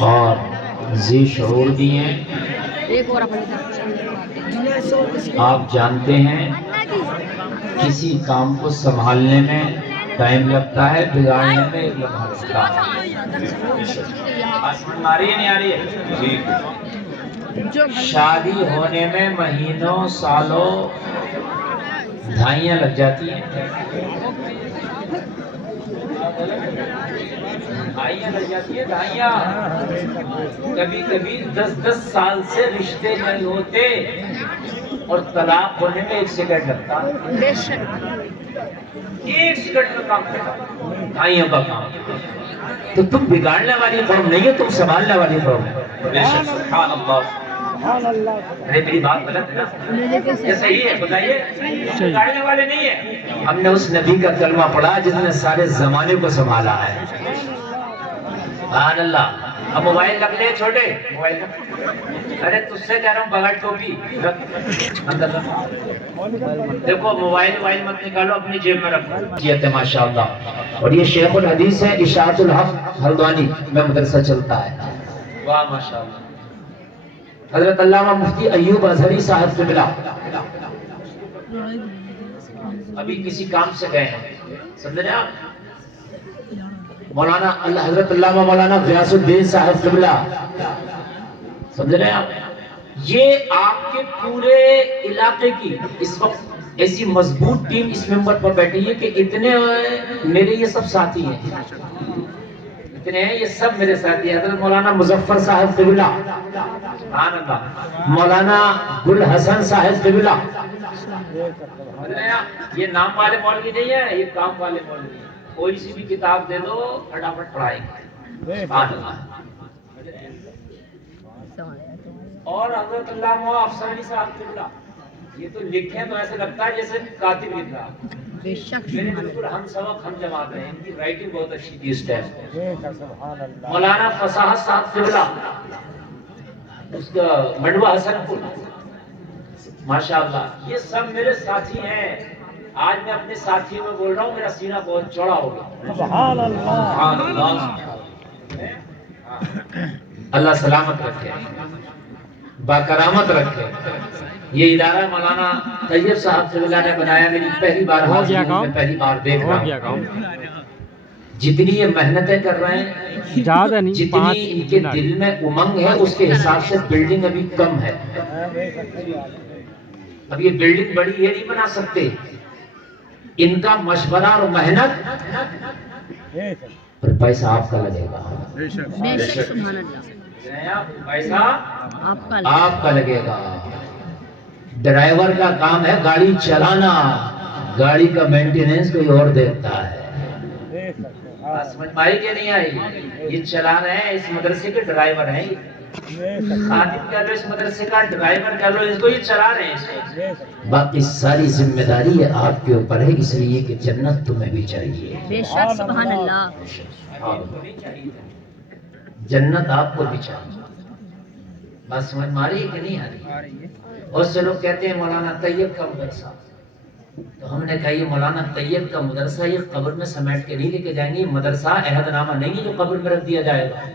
اور ذی شعور بھی ہیں. آپ جانتے ہیں کسی کام کو سنبھالنے میں ٹائم لگتا ہے، بگاڑنے میں ایک لمحہ لگتا ہے. آ رہی ہے نہیں آ رہی ہے؟ جی. شادی ہونے میں مہینوں سالوں دھائیاں لگ جاتی ہیں. دھائیاں لگ جاتی ہیں، دھائیاں. کبھی کبھی 10 سال سے رشتے نہیں ہوتے اور طلاق ہونے میں 1 سیکنڈ لگتا ہے. 1 سیکنڈ کا کام کرتا، دھائیوں کا کام. تو تم بگاڑنے والی قوم نہیں ہے، تم سنبھالنے والی قوم ہے. سبحان اللہ. ارے میری بات غلط ہے نا؟ یہ صحیح ہے؟ بتائیے. بگاڑنے والے نہیں ہیں. ہم نے اس نبی کا کلمہ پڑھا جس نے سارے زمانے کو سنبھالا ہے. سبحان اللہ. اب موبائل رکھ لے چھوٹے، موبائل رکھ. ارے تجھ سے کہہ رہا ہوں بغیر ٹوپی رکھ اندر رکھ. دیکھو موبائل مت نکالو، اپنی جیب میں رکھو. ماشاء اللہ. اور یہ شیخ الحدیث ہے اشاعت الحق ہلدوانی میں مدرسہ چلتا ہے. واہ ماشاء اللہ. حضرت علامہ مفتی ایوب اظہری صاحب قبلہ ابھی کسی کام سے گئے ہیں، سمجھ رہے آپ؟ مولانا حضرت علامہ مولانا غیاث الدین صاحب قبلہ، سمجھ رہے ہیں آپ؟ یہ آپ کے پورے علاقے کی اس وقت ایسی مضبوط ٹیم اس ممبر پر بیٹھی ہے کہ اتنے میرے یہ سب ساتھی ہیں، اتنے ہیں یہ سب میرے ساتھی ہیں. حضرت مولانا مظفر صاحب قبلہ، سبحان اللہ. مولانا گل حسن صاحب قبلہ. یہ نام والے مولوی نہیں ہے، یہ کام والے مولوی ہیں. کوئی سی بھی کتاب دے دو پھٹافٹ پڑھائیں گے. سبحان اللہ. اور حضرت علامہ افسر علی صاحب قبلہ، یہ تو لکھیں تو ایسے لگتا ہے جیسے کاتب لکھ رہا. میرے بالکل ہم سبق ہم جماعت ہیں، ان کی رائٹنگ بہت اچھی تھی اس ٹائم. مولانا فصاحت صاحب قبلہ، اس کا منڈوا حسن پور، ماشاءاللہ. یہ سب میرے ساتھی ہیں. آج میں اپنے ساتھیوں میں بول رہا ہوں، میرا سینہ بہت چوڑا ہو گیا. سبحان اللہ. اللہ سلامت رکھے، باکرامت رکھے. یہ ادارہ مولانا طیب صاحب قبلہ نے بنایا. میری پہلی بار حاضری ہوں، میں پہلی بار دیکھ رہا ہوں. جتنی یہ محنتیں کر رہے ہیں، جتنی ان کے دل میں امنگ ہے، اس کے حساب سے بلڈنگ ابھی کم ہے. اب یہ بلڈنگ بڑی یہ نہیں بنا سکتے. ان کا مشورہ اور محنت اور پیسہ آپ کا لگے گا. پیسہ آپ کا لگے گا. ڈرائیور کا کام ہے گاڑی چلانا، گاڑی کا مینٹیننس کوئی اور دیکھتا ہے. سمجھ پائی کہ نہیں آئی؟ یہ چلا رہے ہیں، اس مدرسے کے ڈرائیور ہیں. خادم کہہ لو، اس مدرسے کا ڈرائیور کہہ لو، اس کو یہ چلا رہے ہیں. باقی ساری ذمہ داری یہ آپ کے اوپر ہے، اس لیے کہ جنت تمہیں بھی چاہیے. بے شک. سبحان اللہ. جنت آپ کو بھی چاہیے. بات سمجھ میں آ رہی ہے کہ نہیں آ رہی؟ اور سے لوگ کہتے ہیں مولانا طیب کا مدرسہ. تو ہم نے کہا یہ مولانا طیب کا مدرسہ یہ قبر میں سمیٹ کے نہیں لے کے جائیں گے. یہ مدرسہ عہد نامہ نہیں ہے جو قبر میں رکھ دیا جائے گا.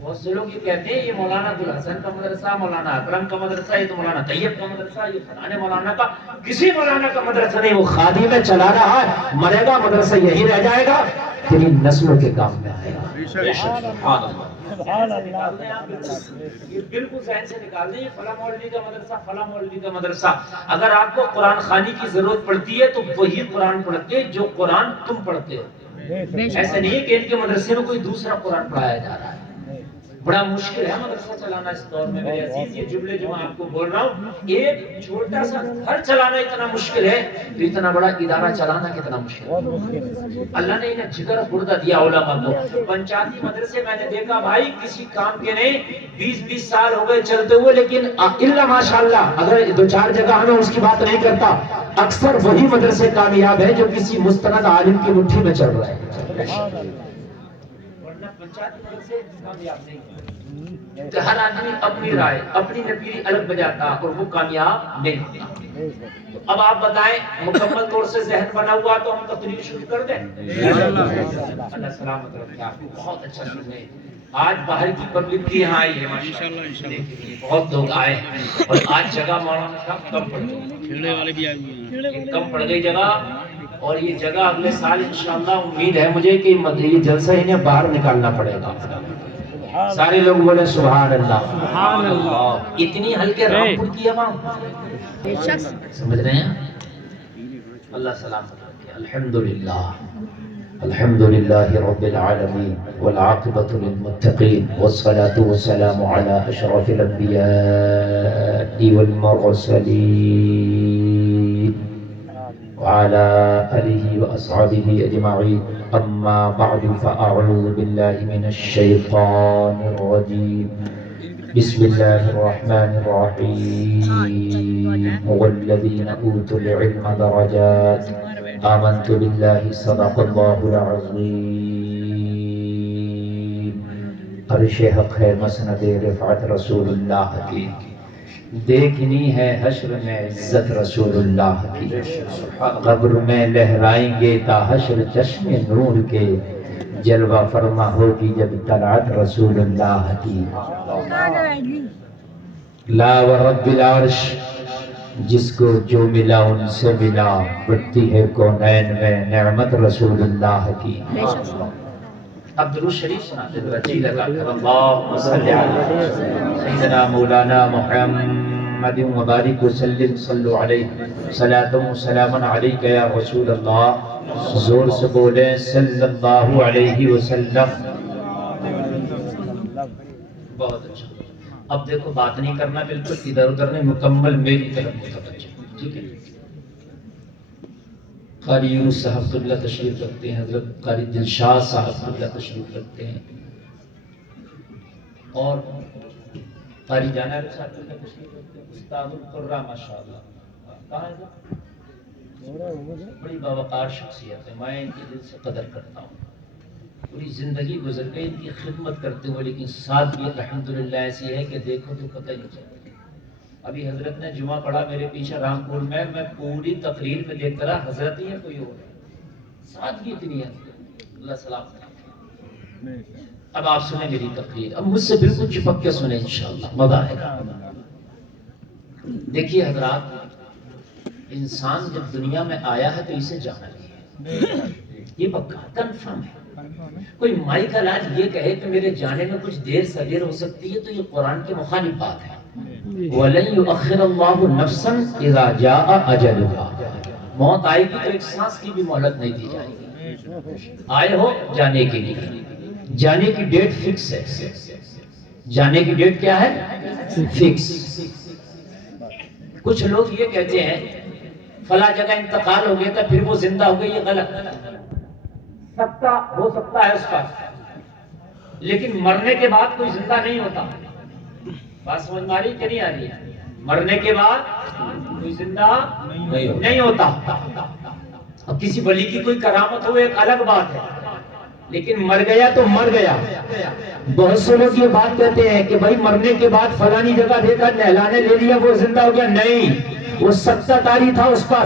بہت سے لوگ یہ کہتے ہیں یہ مولانا گل حسن کا مدرسہ، مولانا اکرم کا مدرسہ، یہ تو مولانا طیب کا مدرسہ، یہ فلانے مولانا کا. کسی مولانا کا مدرسہ نہیں. وہ خادم میں چلا رہا ہے، مرے گا مدرسہ یہی رہ جائے گا، تیری نسلوں کے کام میں آئے گا. یہ بالکل ذہن سے نکال دیں. فلاں مولوی کا مدرسہ، فلاں مولوی کا مدرسہ. اگر آپ کو قرآن خوانی کی ضرورت پڑتی ہے تو وہی قرآن پڑھتے جو قرآن تم پڑھتے ہو. ایسا نہیں ہے کہ ان کے مدرسے میں کوئی دوسرا قرآن پڑھایا جا رہا ہے. بڑا مشکل ہے مدرسہ چلانا اس دور میں میرے عزیز. یہ جملے جو میں آپ کو بول رہا ہوں، ایک چھوٹا سا گھر چلانا اتنا مشکل ہے تو اتنا بڑا ادارہ چلانا کتنا مشکل ہے. اللہ نے انہیں جگر گردہ دیا علماء کو. پنچایتی مدرسے میں نے دیکھا بھائی کسی کام کے نہیں، 20 سال ہو گئے چلتے ہوئے، لیکن اللہ ماشاءاللہ اگر 2-4 جگہ میں اس کی بات نہیں کرتا، اکثر وہی مدرسے کامیاب ہے جو کسی مستند عالم کی مٹھی میں چل رہے ہیں. ورنہ پنچایت سے کامیاب نہیں ہوتا. ہر آدمی اپنی رائے اپنی نتیجے الگ بجاتا اور وہ کامیاب نہیں ہوتا. تو اب آپ بتائیں مکمل طور سے ذہن بنا ہوا تو ہم تقریر شروع کر دیں. اللہ سلامت رکھے آپ کو. بہت اچھا سنیں. آج باہر کی پبلک بھی یہاں آئی ہے ماشاءاللہ. بہت لوگ آئے اور آج جگہ مولانا صاحب کم پڑ گئی. کم پڑ گئی جگہ. اور یہ جگہ اگلے سال انشاءاللہ امید ہے مجھے کہ یہ جلسہ انہیں باہر نکالنا پڑے گا. سارے لوگ بولے سبحان اللہ. سبحان اللہ. اتنی ہلکے رامپور کی عوام سمجھ رہے ہیں. اللہ سلامت رکھے. الحمدللہ الحمدللہ رب العالمین والعاقبۃ للمتقین والصلاة والسلام علی اشرف الانبیاء والمرسلین وعلى آله وأصحابه أجمعين. أما بعد فأعوذ بالله من الشيطان الرجيم. بسم الله الرحمن الرحيم. والذين أوتوا العلم درجات. آمنت بالله صدق الله العظيم. عرش حق ہے مسند رفعت رسول اللہ کی. دیکھنی ہے حشر میں عزت رسول اللہ کی. قبر میں لہرائیں گے تا حشر چشم نور کے. جلوہ فرما ہوگی جب طلعت رسول اللہ کی. لا ورب العرش جس کو جو ملا ان سے ملا. بڑھتی ہے کونین میں نعمت رسول اللہ کی. اب درود شریف سناتے ہیں جی لگا کر. اللہم صلی علی سیدنا مولانا محمد وبارک وسلم. صلو علیہ صلاۃ و سلام علیک یا رسول اللہ. زور سے بولیں صلی اللہ علیہ وسلم. بہت اچھا. اب دیکھو بات نہیں کرنا بالکل ادھر ادھر نہیں. مکمل میری طرف متوجہ. ٹھیک ہے. قاری یونس صاحب قبلہ تشریف رکھتے ہیں. حضرت قاری دلشاد صاحب قبلہ تشریف رکھتے ہیں. اور قاری جانا صاحب قبلہ تشریف رکھتے ہیں. استاد القرہ ماشاءاللہ. کہاں ہے؟ بڑی باوقار شخصیت ہے. میں ان کی دل سے قدر کرتا ہوں. پوری زندگی گزر گئی ان کی خدمت کرتے ہوئے. لیکن ساتھ بھی الحمدللہ ایسی ہے کہ دیکھو تو پتہ ہی نہیں چلتا. ابھی حضرت نے جمعہ پڑھا میرے پیچھے رامپور میں پوری تقریر میں دیکھتا رہا حضرت ہی ہے کوئی اور سادگی اتنی ہے. اللہ سلام. اب آپ سنیں میری تقریر. اب مجھ سے بالکل چپک کے سنیں انشاءاللہ مزہ آئے گا. دیکھیے حضرات انسان جب دنیا میں آیا ہے تو اسے جانا چاہیے. یہ پکا کنفرم ہے. کوئی مائی کا علاج یہ کہے کہ میرے جانے میں کچھ دیر سویر ہو سکتی ہے تو یہ قرآن کے مخالف بات ہے. وَلَن يُؤَخِّرَ اللَّهُ نَفْسًا إِذَا جَاءَ أَجَلُهَا. موت آئے گی تو ایک سانس کی بھی مہلت نہیں دی جائے گی. آئے ہو جانے کے لیے. جانے کی ڈیٹ فکس ہے. جانے کی ڈیٹ کیا ہے؟ فکس. کچھ لوگ یہ کہتے ہیں فلاں جگہ انتقال ہو گیا تھا پھر وہ زندہ ہو گئی. یہ غلط. سکتا ہو سکتا ہے اس کا لیکن مرنے کے بعد کوئی زندہ نہیں ہوتا. بات سمجھ میں آ رہی کہ نہیں آ رہی ہے؟ مرنے کے بعد کوئی زندہ نہیں ہوتا. اب کسی ولی کی کوئی کرامت ہو ایک الگ بات ہے لیکن مر گیا تو مر گیا. بہت سے لوگ یہ بات کہتے ہیں کہ بھائی مرنے کے بعد فلانی جگہ دیکھا نہلانے لے لیا وہ زندہ ہو گیا. نہیں, وہ سکتا تاری تھا اس پر.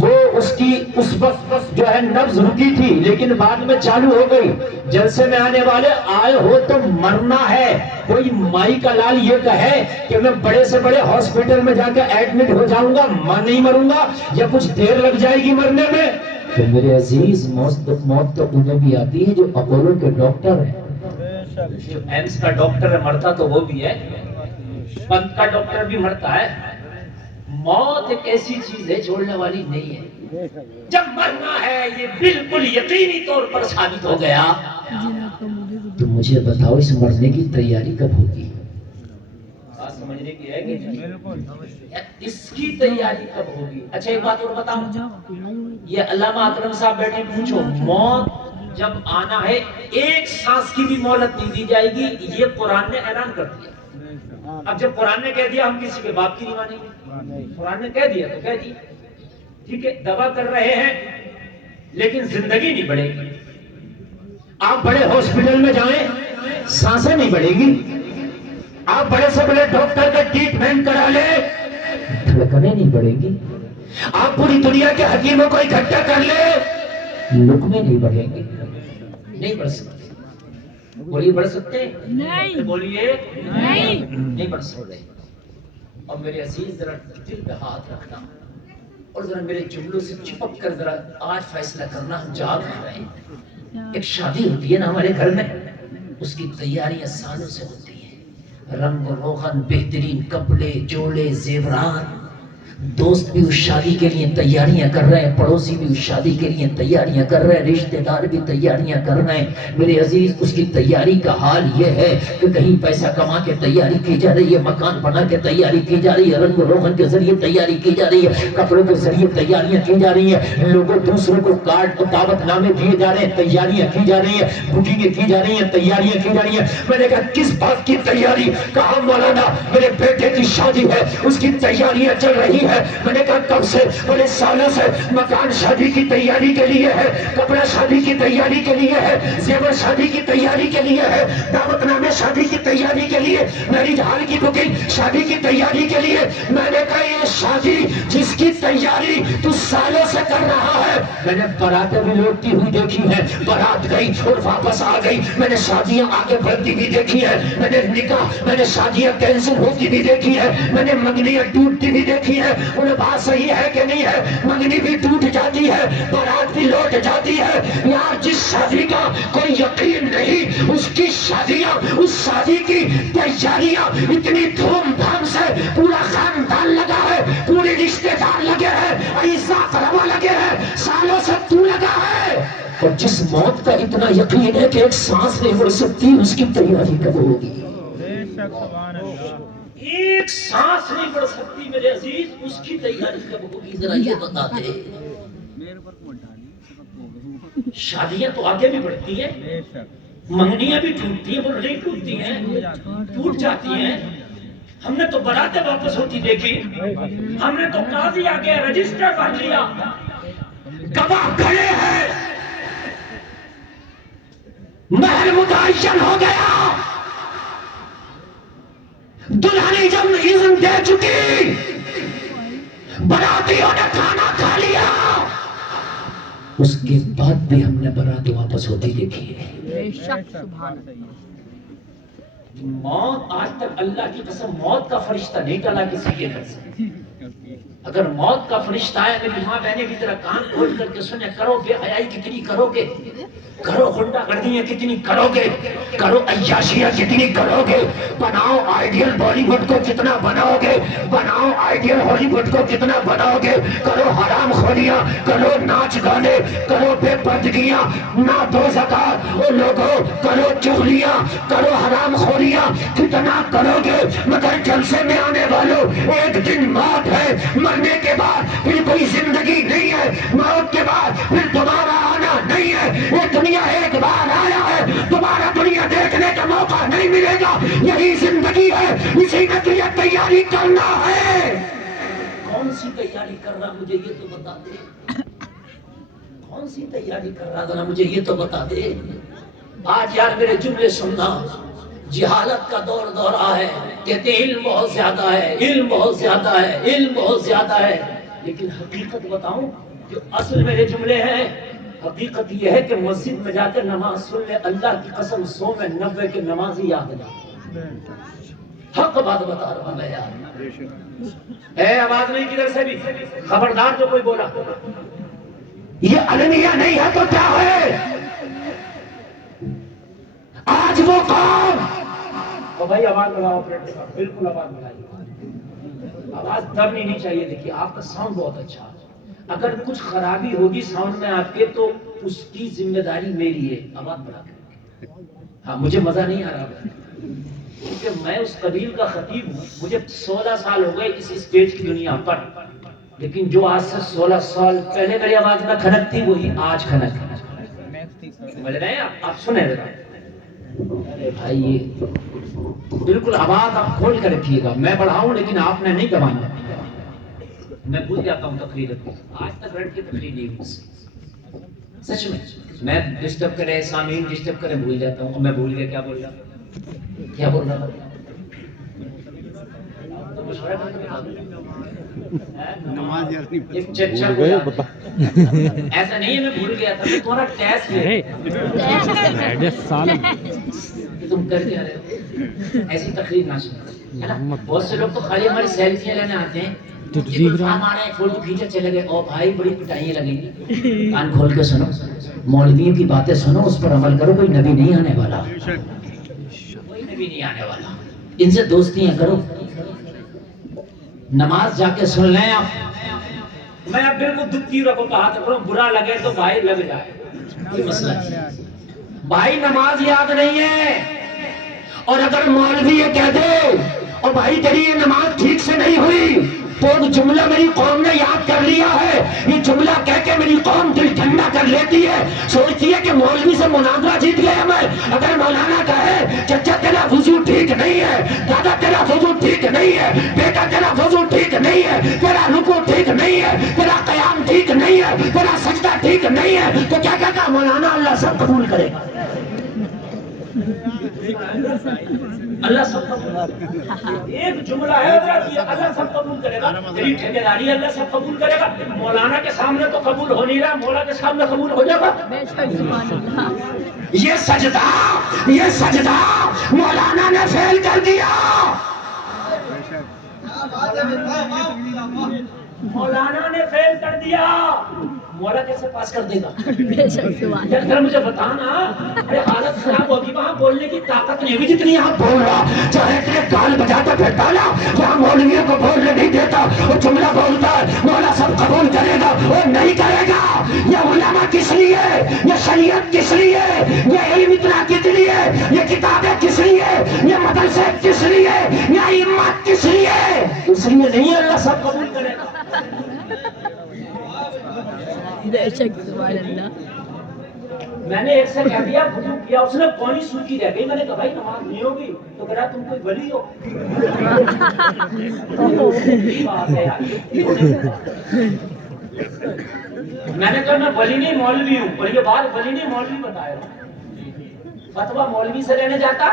وہ اس کی اس وقت جو ہے نبض رکی تھی لیکن بعد میں چالو ہو گئی. جلسے میں آنے والے آئے ہو تو مرنا ہے. کوئی مائی کا لال یہ کہے کہ میں بڑے سے بڑے ہاسپٹل میں جا کے ایڈمٹ ہو جاؤں گا میں نہیں مروں گا یا کچھ دیر لگ جائے گی مرنے میں. تو میرے عزیز موت تو انہیں بھی آتی ہے جو اپولو کے ڈاکٹر ہیں. جو ایمس کا ڈاکٹر ہے مرتا تو وہ بھی ہے. پنت کا ڈاکٹر بھی مرتا ہے. موت ایک ایسی چیز ہے چھوڑنے والی نہیں ہے. جب مرنا ہے یہ بالکل یقینی طور پر ثابت ہو گیا تو مجھے بتاؤ اس مرنے کی تیاری کب ہوگی؟ بات سمجھنے کی ہے کہ اس کی تیاری کب ہوگی؟ اچھا ایک بات اور بتاؤں. یہ علامہ اکرم صاحب بیٹھے پوچھو موت جب آنا ہے ایک سانس کی بھی مہلت نہیں دی جائے گی. یہ قرآن نے اعلان کر دیا. اب جب قرآن نے کہہ دیا ہم کسی کے باپ کی نہیں مانیں گے. قرآن نے کہہ دیا تو کہہ دیا. ٹھیک ہے دعویٰ کر رہے ہیں لیکن زندگی نہیں بڑھے گی. آپ بڑے ہاسپٹل میں جائیں سانسیں نہیں بڑھے گی، آپ بڑے سے بڑے ڈاکٹر کا ٹریٹمنٹ کرا لیں دھڑکنیں نہیں بڑھے گی، آپ پوری دنیا کے حکیموں کو اکٹھا کر لیں لقمے نہیں بڑھیں گے، نہیں بڑھ سکتے۔ بولیے بڑھ سکتے؟ نہیں۔ بولیے نہیں بڑھ سکتے۔ اور میرے عزیز ذرا دل پہ ہاتھ رکھنا اور ذرا میرے جملوں سے چپک کر ذرا آج فیصلہ کرنا، ہم جاگ رہے ہیں۔ ایک شادی ہوتی ہے نا ہمارے گھر میں، اس کی تیاریاں سالوں سے ہوتی ہیں، رنگ و روغن، بہترین کپڑے، جوڑے، زیورات۔ دوست بھی اس شادی کے لیے تیاریاں کر رہے ہیں، پڑوسی بھی اس شادی کے لیے تیاریاں کر رہے ہیں، رشتہ دار بھی تیاریاں کر رہے ہیں۔ میرے عزیز اس کی تیاری کا حال یہ ہے کہ کہیں پیسہ کما کے تیاری کی جا رہی ہے، مکان بنا کے تیاری کی جا رہی ہے، رنگ و روغن کے ذریعے تیاری کی جا رہی ہے، کپڑوں کے ذریعے تیاریاں کی جا رہی ہیں، لوگوں دوسروں کو کارڈ اور دعوت نامے دیے جا رہے ہیں، تیاریاں کی جا رہی ہیں، بکنگیں کی جا رہی ہیں، تیاریاں کی جا رہی ہیں۔ میں نے کہا کس بات کی تیاری؟ کہا مولانا میرے بیٹے کی شادی ہے، اس کی تیاریاں چل رہی ہے۔ میں نے کہا کب سے؟ بڑے سالوں سے۔ مکان شادی کی تیاری کے لیے ہے، کپڑا شادی کی تیاری کے لیے ہے، زیور شادی کی تیاری کے لیے ہے، دعوت نامے شادی کی تیاری کے لیے، میرج ہال کی بکنگ شادی کی تیاری کے لیے۔ میں نے کہا یہ شادی جس کی تیاری تو سالوں سے کر رہا ہے۔ میں نے براتیں بھی لوٹتی ہوئی دیکھی ہیں، بارات گئی اور واپس آ گئی۔ میں نے شادیاں آگے بڑھتی بھی دیکھی ہے، میں نے نکاح، میں نے شادیاں کینسل ہوتی بھی دیکھی ہے، میں نے منگنیاں ٹوٹتی بھی دیکھی ہے۔ انہیں بات صحیح ہے کہ نہیں ہے؟ منگنی بھی ٹوٹ جاتی ہے، بارات بھی لوٹ جاتی ہے۔ یار جس شادی کا کوئی یقین نہیں، اس کی شادیاں، اس شادی کی تیاریاں اتنی دھوم دھام سے، پورا خاندان لگا ہے، پورے رشتے دار لگے ہیں، عیسیٰ کروا لگے ہیں، سالوں سے تو لگا ہے۔ اور جس موت کا اتنا یقین ہے کہ ایک سانس نہیں اڑ سکتی، اس کی تیاری کب ہوگی؟ ایک سانس نہیں بڑھ سکتی میرے عزیز، اس کی تیاری کب ہوگی؟ ذرا یہ بتا دے۔ شادیاں تو آگے بھی بڑھتی ہیں، منگنیاں بھی ٹوٹتی ہیں، وہ نہیں ٹوٹتی ہیں، ٹوٹ جاتی ہیں۔ ہم نے تو براتیں واپس ہوتی دیکھی، ہم نے تو قاضی آگے رجسٹر کر لیا، گواہ کھڑے ہیں، مہر متعین ہو گیا، دلہنی جب اذن دے چکی، براتیوں نے کھانا کھا لیا، اس کے بعد بھی ہم نے برات واپس ہوتی دیکھی ہے۔ موت آج تک اللہ کی قسم موت کا فرشتہ نہیں ٹلا کسی کے گھر سے۔ اگر موت کا فرشتہ آئے، میری ماں بہنیں بھی ذرا کان کھول کر کے سنیں، کرو بے حیائی کتنی کرو گے، کرو غنڈہ گردیاں کتنی کرو گے، کرو عیاشیاں کتنی کرو گے، بناؤ آئیڈیل بالی ووڈ کو کتنا بناؤ گے، بناؤ آئیڈیل ہالی ووڈ کو کتنا بناؤ گے، کرو حرام خوریاں، کرو ناچ گانے، کرو بے پردگیاں، نہ دو زکات، او لوگوں کرو چغلیاں، کرو حرام خوریاں، کتنا کرو گے، مگر جلسے میں آنے والوں ایک دن موت ہے، مرنے کے بعد پھر کوئی زندگی نہیں ہے، موت کے بعد پھر دوبارہ آنا نہیں ہے، یہ دنیا ایک بار آیا ہے، دوبارہ دنیا دیکھنے کا موقع نہیں ملے گا، یہی زندگی ہے، اسی میں تجھے تیاری کرنا ہے۔ کون سی تیاری کر رہا مجھے یہ تو بتا دے، کون سی تیاری کر رہا ذرا مجھے یہ تو بتا دے۔ آج یار میرے جملے سننا، جہالت کا دور دورہ ہے، کہتے ہیں علم بہت زیادہ ہے، علم بہت زیادہ ہے، علم بہت زیادہ ہے، لیکن حقیقت بتاؤں جو اصل میرے جملے ہیں، حقیقت یہ ہے کہ مسجد میں جا کر نماز سن لے، اللہ کی قسم 100 میں 90 کے نمازی یاد جا۔ حق بات بتا رہا میں یار، اے آواز نہیں کدھر سے بھی، خبردار جو کوئی بولا یہ المیہ نہیں ہے تو کیا ہے؟ آج وہ قوم، تو بھائی آواز بڑھاؤ، بالکل آواز بڑھائیے، آواز دبنی نہیں چاہیے۔ دیکھیے آپ کا ساؤنڈ بہت اچھا ہے، اگر کچھ خرابی ہوگی ساؤنڈ میں آپ کے تو اس کی ذمہ داری میری ہے، آواز بڑھا کر۔ ہاں مجھے مزہ نہیں آ رہا کیونکہ میں اس قبیل کا خطیب ہوں، مجھے 16 سال ہو گئے اس اسٹیج کی دنیا پر، لیکن جو آج سے 16 سال پہلے میری آواز میں کھنک تھی وہی آج کھنک ہے۔ سمجھ رہے ہیں آپ سنیں ذرا، ارے بھائی بالکل آواز آپ کھول کر رکھیے گا، میں بڑھاؤں لیکن آپ نے نہیں دبانا، میں بھول جاتا ہوں تقریر کو، آج تک رٹ کے تقریر نہیں ہوئی، سچ میں ڈسٹرب کرے سامعین ڈسٹرب کرے بھول جاتا ہوں اور میں بھول گیا کیا بول رہا تھا تو مشورہ کر کے بتا دوں ایک چچا کو ایسا نہیں ہے میں بھول گیا تھا میں تمہارا ٹیسٹ ہے تم کر کے آ رہے ہو ایسی تقریر نہ سنو ہے نا بہت سے لوگ تو خالی ہماری سیلفیاں لینے آتے ہیں ہمارے فوٹو کھینچے چلے گئے او بھائی بڑی پٹائیاں لگیں گی کان کھول کے سنو مولویوں کی باتیں سنو اس پر عمل کرو کوئی نبی نہیں آنے والا کوئی نبی نہیں آنے والا ان سے دوستیاں کرو نماز جا کے سن لیں آپ میں اب بالکل دکھی رکھو کہا تھا کروں برا لگے تو بھائی لگ جائے کوئی مسئلہ نہیں بھائی نماز یاد نہیں ہے اور اگر مولوی یہ کہہ دے اور بھائی تیری یہ نماز ٹھیک سے نہیں ہوئی تو ایک جملہ میری قوم نے یاد کر لیا ہے یہ جملہ کہہ کے میری قوم دل ٹھنڈا کر لیتی ہے سوچتی ہے کہ مولوی سے مناظرہ جیت گیا میں اگر مولانا کہے چچا تیرا وضو ٹھیک نہیں ہے دادا تیرا وضو ٹھیک نہیں ہے بیٹا تیرا وضو ٹھیک نہیں ہے تیرا رکوع ٹھیک نہیں ہے تیرا قیام ٹھیک نہیں ہے تیرا سجدہ ٹھیک نہیں ہے تو کیا کہتا مولانا اللہ سب قبول کرے گا اللہ سب قبول ایک جملہ ہے اللہ سب قبول کرے گا تیری ٹھیکیداری اللہ سب قبول کرے گا مولانا کے سامنے تو قبول ہو نہیں رہا مولا کے سامنے قبول ہو جائے گا یہ سجدہ مولانا نے فیل کر دیا مولانا نے فیل کر دیا مولا کیسے پاس کر دے گا اگر مجھے بتانا حالت خراب ہوگی وہاں بولنے کی طاقت نہیں ہوگی جتنی آپ بول رہا چاہے تیرے گال بجاتا پھرتا نا وہاں مولویوں کو بولنے نہیں دیتا وہ جملہ بولتا ہے مولا سب قبول کرے گا وہ نہیں کرے گا یہ علماء کس لیے یہ شریعت کس لیے یہ علم اتنا کس لیے یہ کتابیں کس لیے یہ مدرسے کس لیے یہ ائمہ کس لیے اس لیے نہیں اللہ سب قبول کرے گا بے شک سبحان اللہ میں نے ایک سے کہہ دیا وضو کیا اس نے پانی سوکھی رہ گئی میں نے کہا بھائی نماز نہیں ہوگی تو کہہ رہا تم کوئی ولی ہو میں نے کہا میں ولی نہیں مولوی ہوں اور یہ بات ولی نہیں مولوی بتایا فتویٰ مولوی سے لینے جاتا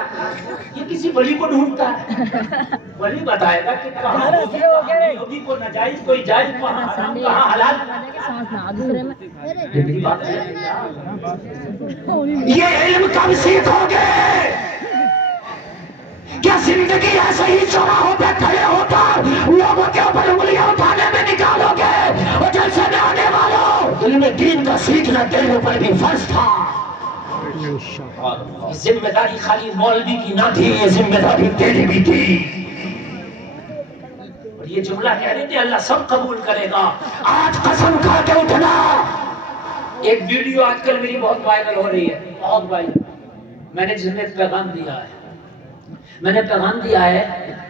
یہ کسی ولی کو ڈھونڈتا ہے ولی بتائے گا کہ کہاں ہوگی کوئی ناجائز کوئی جائز کہاں حرام کہاں حلال یہ علم کب سیکھو گے کیا زندگی ایسے ہی چوراہوں پہ کھڑے ہو کر لوگوں کے اوپر انگلیاں اٹھانے میں نکالو گے اور جلسے میں آنے والوں علم دین کا سیکھنا تیرے اوپر بھی فرض تھا ذمہ داری خالی مولوی کی نہ تھی یہ ذمہ داری تیری بھی تھی اور یہ جملہ کہہ رہے تھے اللہ سب قبول کرے گا آج قسم کھا کے اٹھنا ایک ویڈیو آج کل میری بہت وائرل ہو رہی ہے بہت وائرل میں نے جس میں پیغام دیا ہے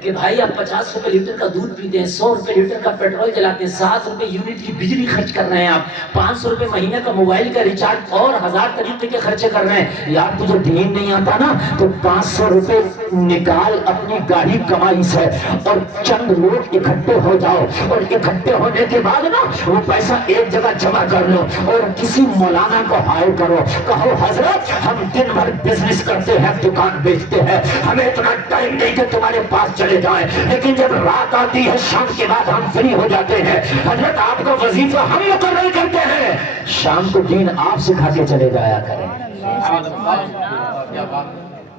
کہ بھائی آپ 50 روپے لیٹر کا دودھ پیتے ہیں 100 روپے لیٹر کا پیٹرول جلاتے ہیں 7 روپے یونٹ کی بجلی خرچ کر رہے ہیں آپ 500 روپے مہینے کا موبائل کا ریچارج اور 1000 طریقے کے خرچے کر رہے ہیں یار تجھے دین نہیں آتا نا تو 500 روپے نکال اپنی گاڑی کمائی سے اور چند لوگ اکٹھے ہو جاؤ اور اکٹھے ہونے کے بعد نا وہ پیسہ ایک جگہ جمع کر لو اور کسی مولانا کو ہائر کرو کہو حضرت ہم دن بھر بزنس کرتے ہیں دکان بیچتے ہیں ہمیں اتنا ٹائم نہیں کہ تمہارے پاس چلے جائیں لیکن جب رات آتی ہے شام کے بعد ہم فری ہو جاتے ہیں حضرت آپ کا وظیفہ ہم مقرر کرتے ہیں شام کو دین آپ سکھا کے چلے جایا کریں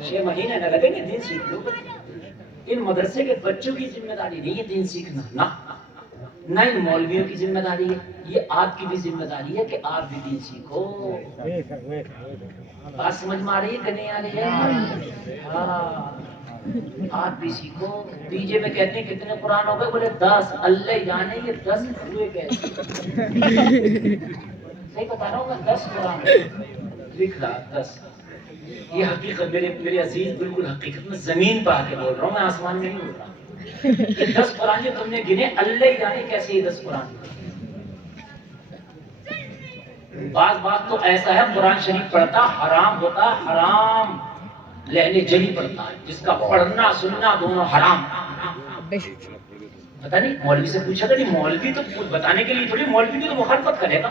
6 مہینے نہ لگیں گے دین سیکھ لو ان مدرسے کے بچوں کی ذمہ داری نہیں ہے دین سیکھنا نہ ان مولویوں کی ذمہ داری ہے یہ آپ کی بھی ذمہ داری ہے کہ آپ بھی دین سیکھو بات سمجھ میں آ رہی ہے کہ نہیں آ رہی ہے آپ بھی سیکھو دیجئے میں کہتے ہیں کتنے قرآن ہو گئے بولے 10 اللہ جانے یہ 10 ہوئے کیسے صحیح بتا رہا ہوں میں 10 قرآن لکھ رہا 10 یہ حقیقت میرے عزیز بالکل حقیقت میں زمین پہ آ کے بول رہا ہوں میں آسمان میں نہیں بول رہا یہ 10 قرآن جو تم نے گنے اللہ جانے کیسے یہ 10 قرآن بعض بات تو ایسا ہے قرآن شریف پڑھتا حرام ہوتا حرام لہنے جلی پڑھتا ہے جس کا پڑھنا سننا دونوں حرام پتہ نہیں مولوی سے پوچھا تھا نہیں مولوی تو بتانے کے لیے تھوڑی مولوی کی تو مخالفت کرے گا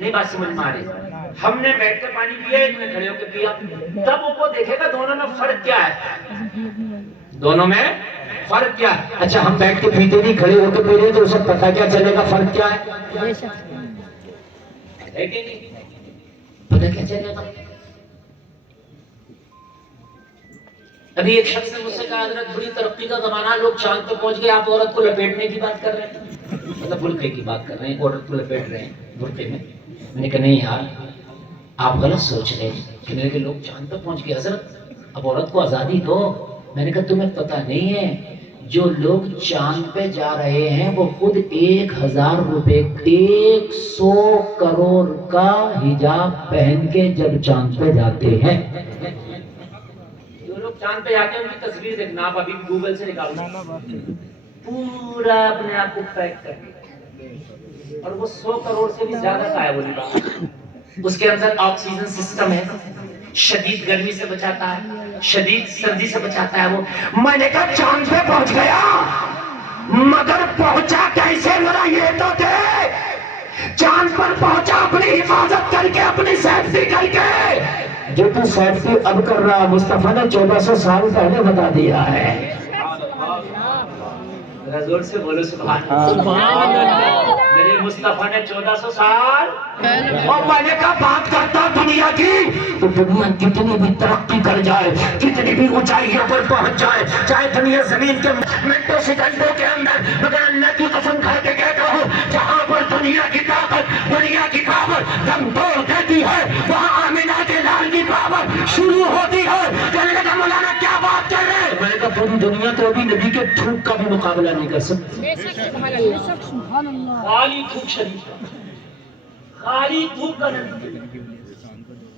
نہیں بات سمجھ میں آ رہی؟ ہم نے بیٹھ کر پانی پیا، ایک نے کھڑے ہو کے پیا، تب وہ دیکھے گا دونوں میں فرق کیا ہے، دونوں میں فرق کیا ہے۔ اچھا ہم بیٹھ کے پیتے نہیں، کھڑے ہو کے پی رہے تو اسے پتہ کیا چلے گا فرق کیا ہے؟ بے شک ہے کہ نہیں؟ پتہ کیا چلے گا؟ ابھی ایک شخص نے مجھ سے کہا حضرت بڑی ترقی کا زمانہ، لوگ چاند پہ پہنچ گئے، آپ عورت کو لپیٹنے کی بات کر رہے ہیں، مطلب برقعے کی بات کر رہے ہیں، عورت کو لپیٹ رہے ہیں برقعے میں۔ میں نے کہا نہیں یار آپ غلط سوچ رہے ہیں، کہنے لگے لوگ چاند پہ پہنچ گئے حضرت اب عورت کو آزادی دو۔ میں نے کہا تمہیں پتہ نہیں ہے جو لوگ چاند پہ جا رہے ہیں وہ خود 1000 روپے 100 کروڑ کا حجاب پہن کے جب چاند پہ جاتے ہیں، جو لوگ چاند پہ جاتے ہیں ان کی تصویر دیکھنا آپ ابھی گوگل سے نکالو، پورا اپنے آپ کو پیک کر کے، اور وہ 100 کروڑ سے بھی زیادہ کا ہے وہ لباس، اس کے اندر آکسیجن سسٹم ہے، شدید گرمی سے بچاتا ہے، شدید سردی سے بچاتا ہے وہ۔ میں نے کہا چاند پہ پہنچ گیا مگر پہنچا کیسے، ذرا یہ تو دے، چاند پر پہنچا اپنی حفاظت کر کے، اپنی سیفٹی کر کے، جو تو سیفٹی اب کر رہا مصطفیٰ نے 1400 سال پہلے بتا دیا ہے۔ زور سے بولو سبحان اللہ، میرے مصطفیٰ نے 1400 سال، اور میں نے کہا بات کرتا دنیا کی تو دنیا کتنی بھی ترقی کر جائے، کتنی بھی اونچائیوں پر پہنچ جائے، چاہے دنیا زمین کے منٹوں سیکنڈوں کے اندر، مگر اللہ کی قسم کھا کے کہتا ہوں جہاں پر دنیا کی طاقت، دنیا کی پاور دم توڑ دیتی ہے وہاں آمینہ کے لال کی پاور شروع ہوتی ہے۔ کہنے لگا مولانا کیا بات کر رہے ہیں؟ میں نے کہا پوری دنیا تو ابھی نبی کے تھوک کا بھی مقابلہ نہیں کر سکتی، سبحان اللہ، خالی تھوک شریف، خالی تھوک کا نبی۔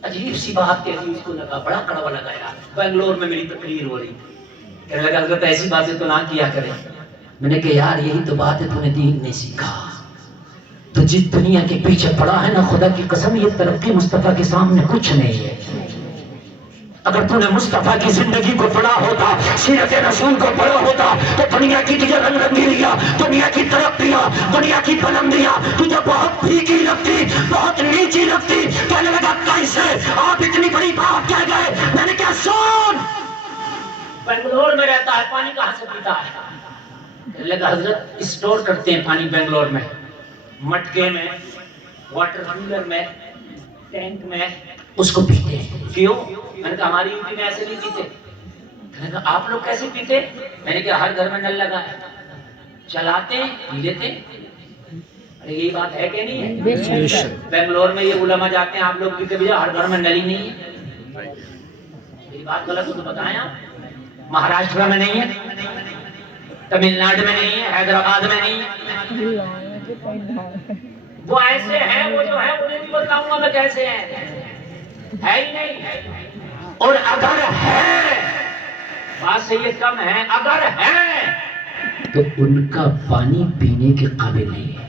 عجیب سی بات کہی اس کو لگا، بڑا کڑوا لگا یار۔ بنگلور میں میری تقریر ہو رہی، کہنے لگا حضرت ایسی باتیں تو نہ کیا کریں۔ میں نے کہا یار یہی تو بات ہے تو نے دین نہیں سیکھا، تو جس دنیا کے پیچھے پڑا ہے نا خدا کی قسم یہ ترقی مصطفیٰ کے سامنے کچھ نہیں ہے۔ اگر تو نے مصطفیٰ کی زندگی کو پڑھا ہوتا، سیرت رسول کو پڑھا ہوتا تو دنیا کی تجھے رنگ رنگیریاں، دنیا کی ترقیاں، دنیا کی بلندیاں تجھے بہت پھیکی لگتی، بہت نیچی لگتی۔ کہنے لگا کیسے آپ اتنی بڑی بات کہہ گئے؟ میں نے کہا سن، بنگلور میں رہتا ہے پانی کہاں سے پیتا ہے؟ کہنے لگا حضرت اسٹور کرتے ہیں پانی بنگلور میں، مٹکے میں، واٹر کولر میں، ٹینک میں، اس کو پیتے ہیں۔ کیوں؟ میں نے کہا ہماری یوپی میں ایسے نہیں پیتے۔ میں نے کہا آپ لوگ کیسے پیتے؟ میں نے کہا ہر گھر میں نل لگا ہے، چلاتے ہیں پی لیتے ہیں۔ ارے یہی بات ہے کہ نہیں ہے؟ بنگلور میں یہ علماء جاتے ہیں، آپ لوگ پیتے بھیا ہر گھر میں نل ہی نہیں ہے۔ یہ بات غلط ہو تو بتائیں آپ۔ مہاراشٹر میں نہیں ہے، تمل ناڈو میں نہیں ہے، حیدرآباد میں نہیں ہے۔ وہ ایسے ہیں، وہ جو ہے انہیں بھی بتاؤں گا میں کیسے ہیں، ہے ہی نہیں۔ اور اگر ہے، بات سے یہ کم ہے، اگر ہے تو ان کا پانی پینے کے قابل نہیں ہے،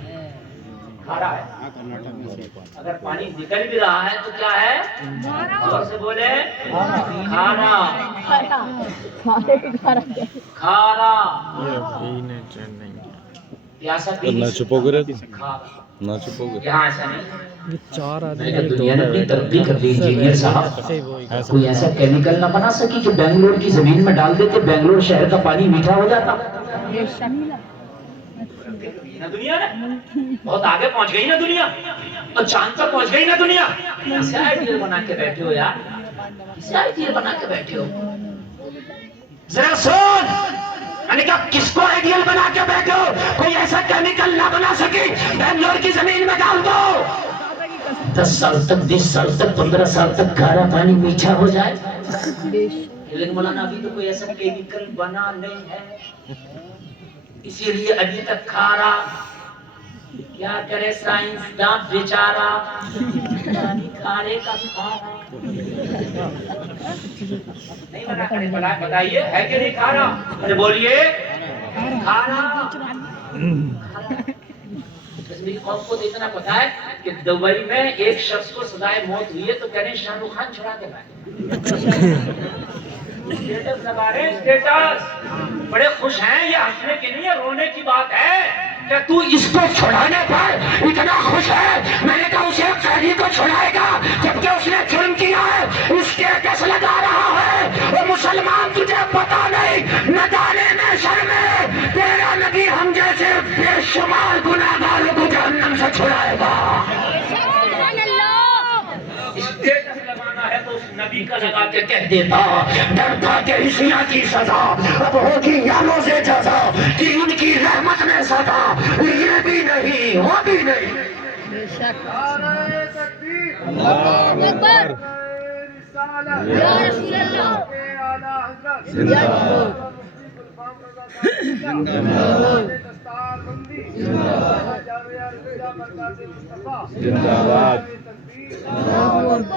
کھارا ہے۔ اگر پانی نکل بھی رہا ہے تو کیا ہے؟ اور سے بولے کھارا، کھارا، پیاسا پینے سے کھارا۔ یہاں ایسا نہیں۔ دنیا نے اپنی ترقی کر دی، انجینئر صاحب کوئی ایسا کیمیکل نہ بنا سکی کہ بنگلور کی زمین میں ڈال دیتے بنگلور شہر کا پانی میٹھا ہو جاتا۔ دنیا نے بہت آگے پہنچ گئی نا دنیا، اور چاند پر پہنچ گئی نا دنیا۔ کیسے آئیڈیل بنا کے بیٹھے ہو یار، کیسے آئیڈیل بنا کے بیٹھے ہو؟ ذرا سن، میں نے کہا کس کو آئیڈیل بنا کے بیٹھے ہو؟ کوئی ایسا کیمیکل نہ بنا سکی بنگلور کی زمین میں ڈال دو 10 سال تک 20 سال تک 15 سال تک کھارا پانی میٹھا ہو جائے۔ لیکن مولانا ابھی تو کوئی ایسا کیمیکل بنا نہیں ہے، اسی لیے ابھی تک کھارا۔ کیا کرے سائنسداں بیچارہ، کھارے کا کھارا نہیں بنا کرے۔ بتائیے ہے کہ نہیں کھارا؟ ارے بولیے کھارا۔ میری قوم کو اتنا پتا ہے کہ دبئی میں ایک شخص کو سزائے موت ہوئی ہے تو کہہ رہے ہیں شاہ رخ خان چھڑا کے لائے۔ اسٹیٹس لگا رہے ہیں، اسٹیٹس۔ بڑے خوش ہیں، یہ ہنسنے کی نہیں ہے، رونے کی بات ہے۔ کہ تو اس کو چھڑانے پر اتنا خوش ہے. میں نے کہا اسے قیدی کو چھڑائے گا جبکہ اس نے جرم کیا ہے, اسٹیٹس لگا رہا ہے. وہ مسلمان تجھے پتا نہیں نہ جانے میں شرمے تیرا نبی ہم جیسے بے شمار گناہگاروں کو جہنم سے چھڑائے گا. سبحان اللہ. اسٹیٹس لگانا ہے تو اس نبی کا لگا کے کہہ دیتا ڈرتا کہ عیسیٰ کی سزا اب ہوگی یا روزے جزا کہ ان کی رحمت میں سزا یہ بھی نہیں وہ بھی نہیں. بے شک. اللہ اکبر. یا رسول اللہ. زندہ باد.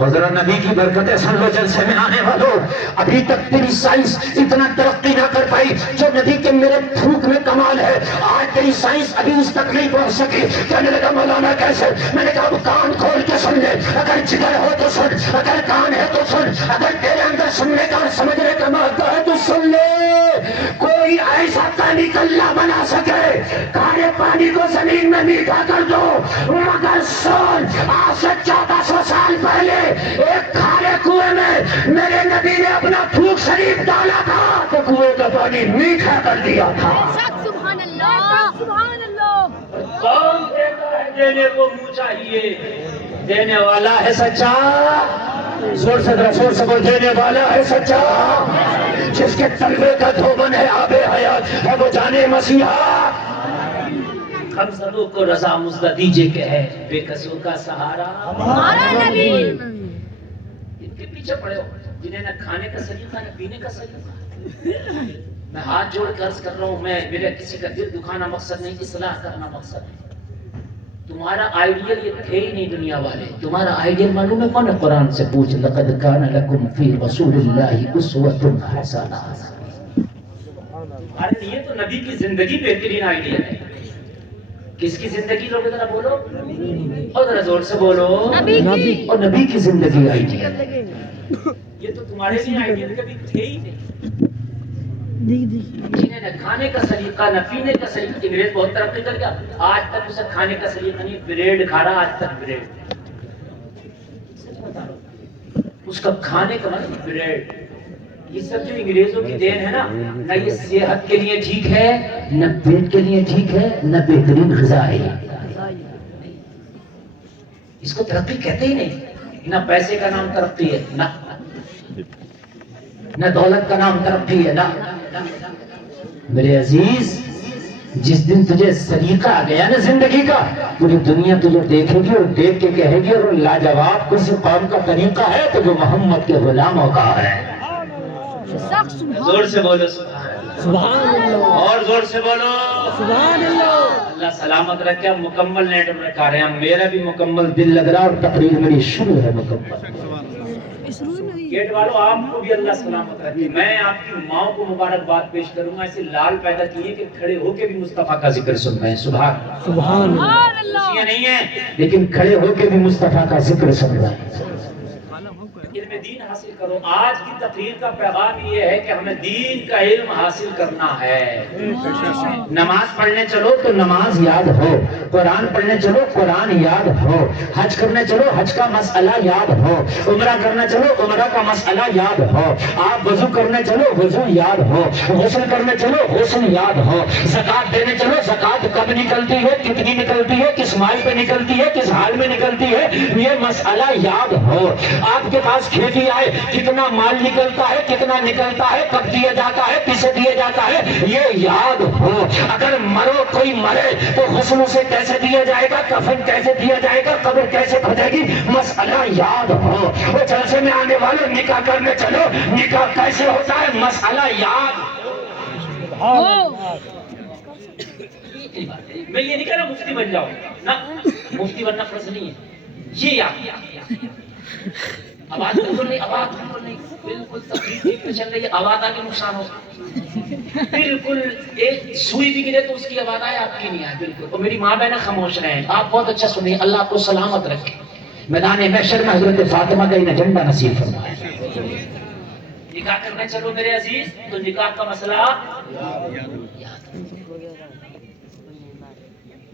حضرت نبی کی برکتیں سن لو جلسے میں آنے والوں. ابھی تک تیری سائنس اتنا ترقی نہ کر پائی جو نبی کے میرے تھوک میں کمال ہے. آج تیری سائنس ابھی اس تک نہیں پہنچ سکی. کہنے لگا مولانا کیسے؟ میں نے کہا کان کھول کے سن لے. اگر جگر ہو تو سن, اگر کان ہے تو سن, اگر تیرے اندر سننے کا اور سمجھنے کا مادہ ہے تو سن لے. کوئی ایسا پانی کلّا بنا سکے کھارے پانی کو زمین میں میٹھا کر دو, مگر سن آج سے 1400 سال پہلے ایک کھارے کنویں میں میرے نبی نے اپنا تھوک شریف ڈالا تھا تو کنویں کا پانی میٹھا کر دیا تھا. سبحان اللہ. سبحان اللہ. کون دیتا ہے؟ دینے کو منہ چاہیے. دینے والا ہے سچا. زور سے ذرا زور سے بول, دینے والا ہے سچا. جس کے تلوے کا دھوبن ہے آب حیات ہے وہ جانے مسیحا. ہم سبوں کو رضا مزدہ دیجئے کہ ہے بے کسوں کا سہارا ہمارا نبی. ان کے پیچھے پڑے ہو جنہیں نہ کھانے کا سلیقہ نہ پینے کا سلیقہ. میں ہاتھ جوڑ کے عرض کر رہا ہوں, میں میرا کسی کا دل دکھانا مقصد نہیں, اصلاح کرنا مقصد ہے. تمہارا آئیڈیل یہ تھے ہی نہیں دنیا والے. تمہارا آئیڈیل معلوم ہے کون ہے؟ قرآن سے پوچھ. لقد کان لکم فی رسول اللہ اسوۃ حسنہ. ہمارے لیے تو نبی کی زندگی بہترین آئیڈیل ہے. کس کی زندگی لوگ ذرا بولو اور ذرا زور سے بولو. نبی کی. اور نبی کی زندگی آئیڈیل. یہ تو تمہارے لیے آئیڈیل کبھی تھے ہی نہیں. جنہیں نہ کھانے کا سلیقہ نہ پینے کا سلیقہ. انگریز بہت ترقی کر گیا, آج تک اسے کھانے کا سلیقہ نہیں. بریڈ کھا رہا آج تک بریڈ. اس کا کھانے کا مطلب بریڈ. یہ سب جو انگریزوں کی دین ہے نا, نہ یہ صحت کے لیے ٹھیک ہے, نہ پیٹ کے لیے ٹھیک ہے, نہ بہترین غذا ہے. اس کو ترقی کہتے ہی نہیں. نہ پیسے کا نام ترقی ہے, نہ دولت کا نام ترقی ہے, نہ. میرے عزیز, جس دن تجھے سلیقہ آ گیا نا زندگی کا, پوری دنیا تجھے دیکھے گی اور دیکھ کے کہے گی اور لاجواب کسی قوم کا طریقہ ہے تو جو محمد کے غلاموں کا ہے. زور سے بولو سبحان اللہ. اور زور سے بولو سبحان اللہ. اللہ سلامت رکھے. ہم مکمل نیٹ ورک آ رہے ہیں. میرا بھی مکمل دل لگ رہا اور تقریر میری شروع ہے مکمل. گیٹ والوں آپ کو بھی اللہ سلامت رکھے. میں آپ کی ماں کو مبارکباد پیش کروں گا. ایسے لال پیدا کیے کہ کھڑے ہو کے بھی مصطفیٰ کا ذکر سن رہے ہیں. سبحان اللہ. یہ نہیں ہے لیکن کھڑے ہو کے بھی مصطفیٰ کا ذکر سن رہے ہیں. علم دین حاصل کرو. آج کی تقریر کا پیغام یہ ہے کہ ہمیں دین کا علم حاصل کرنا ہے. نماز پڑھنے چلو تو نماز یاد ہو, قرآن پڑھنے چلو قرآن یاد ہو, حج کرنے چلو حج کا مسئلہ یاد ہو, عمرہ کرنے چلو عمرہ کا مسئلہ یاد ہو, آپ وضو کرنے چلو وضو یاد ہو, غسل کرنے چلو غسل یاد ہو, زکات دینے چلو زکات کب نکلتی ہے, کتنی نکلتی ہے, کس مال پہ نکلتی ہے, کس حال میں نکلتی ہے, یہ مسئلہ یاد ہو. آپ کے پاس کھیتی آئے کتنا مال نکلتا ہے, کتنا نکلتا ہے, کب دیا جاتا ہے, کسے دیا جاتا ہے, یہ یاد ہو. اگر مرو کوئی مرے تو غسل سے کیسے دیا جائے گا, کفن کیسے دیا جائے گا, قبر کیسے کھدے گی, مسئلہ یاد ہو. وہ جلسے میں آنے والوں نکاح کرنے چلو, نکاح کیسے ہوتا ہے, مسئلہ یاد ہو. میں یہ نہیں کہہ رہا مفتی بن جاؤ نا, مفتی بننا فرض نہیں ہے. یہ یاد آواز بالکل نہیں, آواز بالکل نہیں, بالکل تقریر ٹھیک پہ چل رہی ہے, آواز آگے نقصان ہو. بالکل ایک سوئی بھی گرے تو اس کی آواز آئے, آپ کی نہیں آئے. بالکل. اور میری ماں بہنیں خاموش رہیں, آپ بہت اچھا سنیے. اللہ آپ کو سلامت رکھے. میدان محشر میں حضرت فاطمہ کا انہیں جھنڈا نصیب فرمائے. نکاح کرنے چلو میرے عزیز تو نکاح کا مسئلہ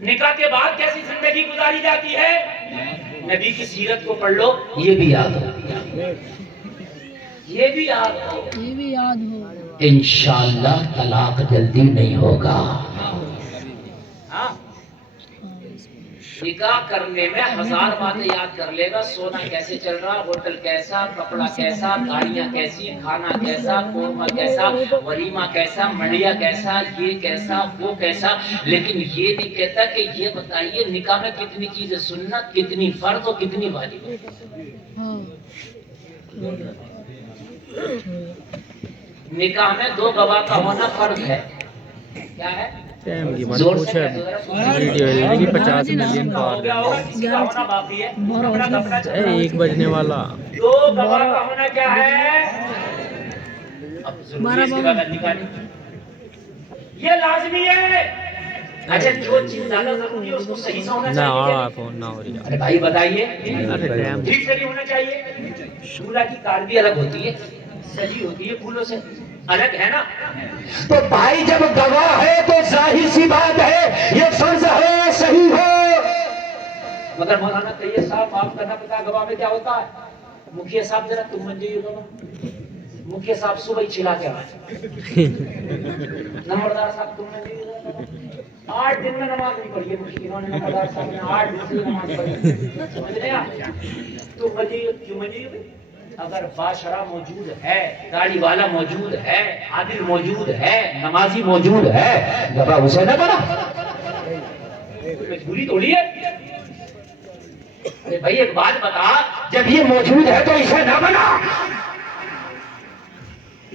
نکاح کے بعد کیسی زندگی گزاری جاتی ہے؟ نبی کی سیرت کو پڑھ لو، یہ بھی یاد ہو، یہ بھی یاد ہو، یہ بھی یاد ہو. انشاءاللہ طلاق جلدی نہیں ہوگا. ہاں نکاح کرنے میں 1000 باتیں یاد کر لے گا. سونا کیسے چل رہا، ہوٹل کیسا، کپڑا کیسا، گاڑیاں کیسی، کھانا کیسا، قورمہ کیسا، ولیمہ کیسا، منڈیا کیسا، یہ کیسا، وہ کیسا. لیکن یہ نہیں کہتا کہ یہ بتائیے نکاح میں کتنی چیزیں سنت، کتنی فرض اور کتنی واجب. نکاح میں 2 گواہ کا ہونا فرض ہے. کیا ہے؟ ٹائم کی بات زور پوچھے سے ویڈیو لے گی 50 ملین ہو پار. گیا ہوگا، کسی کا ہونا باقی ہے. کپڑا کپڑا چل رہا ہے. 1 بجنے والا. 2 گواہ کا ہونا کیا ہے؟ اب ضروری ہے اس کے بعد نکاح نہیں. یہ لازمی ہے. اچھا جو چیز زیادہ ضروری ہے اس کو صحیح سے ہونا نہ چاہیے. آ رہا فون نہ ہو رہی. ارے بھائی بتائیے ارے ٹائم ٹھیک سے نہیں ہونا چاہیے. شولہ کی کار بھی الگ ہوتی ہے، سجی ہوتی ہے پھولوں سے، الگ ہے نا. تو بھائی جب گواہ ہے تو ظاہر سی بات ہے یہ فرض ہے، صحیح ہو. مگر مولانا طیب صاحب آپ کرنا پتا گواہ میں کیا ہوتا ہے؟ مکھیا صاحب ذرا تم من جائیے گواہ. مکھیا صاحب صبح ہی چلا کے آئے. نمبردار صاحب تم من جائیے گا. 8 دن میں نماز نہیں پڑھی ہے مکھی. انہوں نے نمبردار صاحب نے 8 دن سے نماز پڑھی. سمجھ رہے ہیں؟ تم من جائیے. کیوں من جائیے؟ اگر باشرہ موجود ہے، داڑھی والا موجود ہے، عادل موجود ہے، نمازی موجود ہے، گواہ اسے نہ بنا. مجبوری تھوڑی ہے. بھائی ایک بات بتا، جب یہ موجود ہے تو اسے نہ بنا.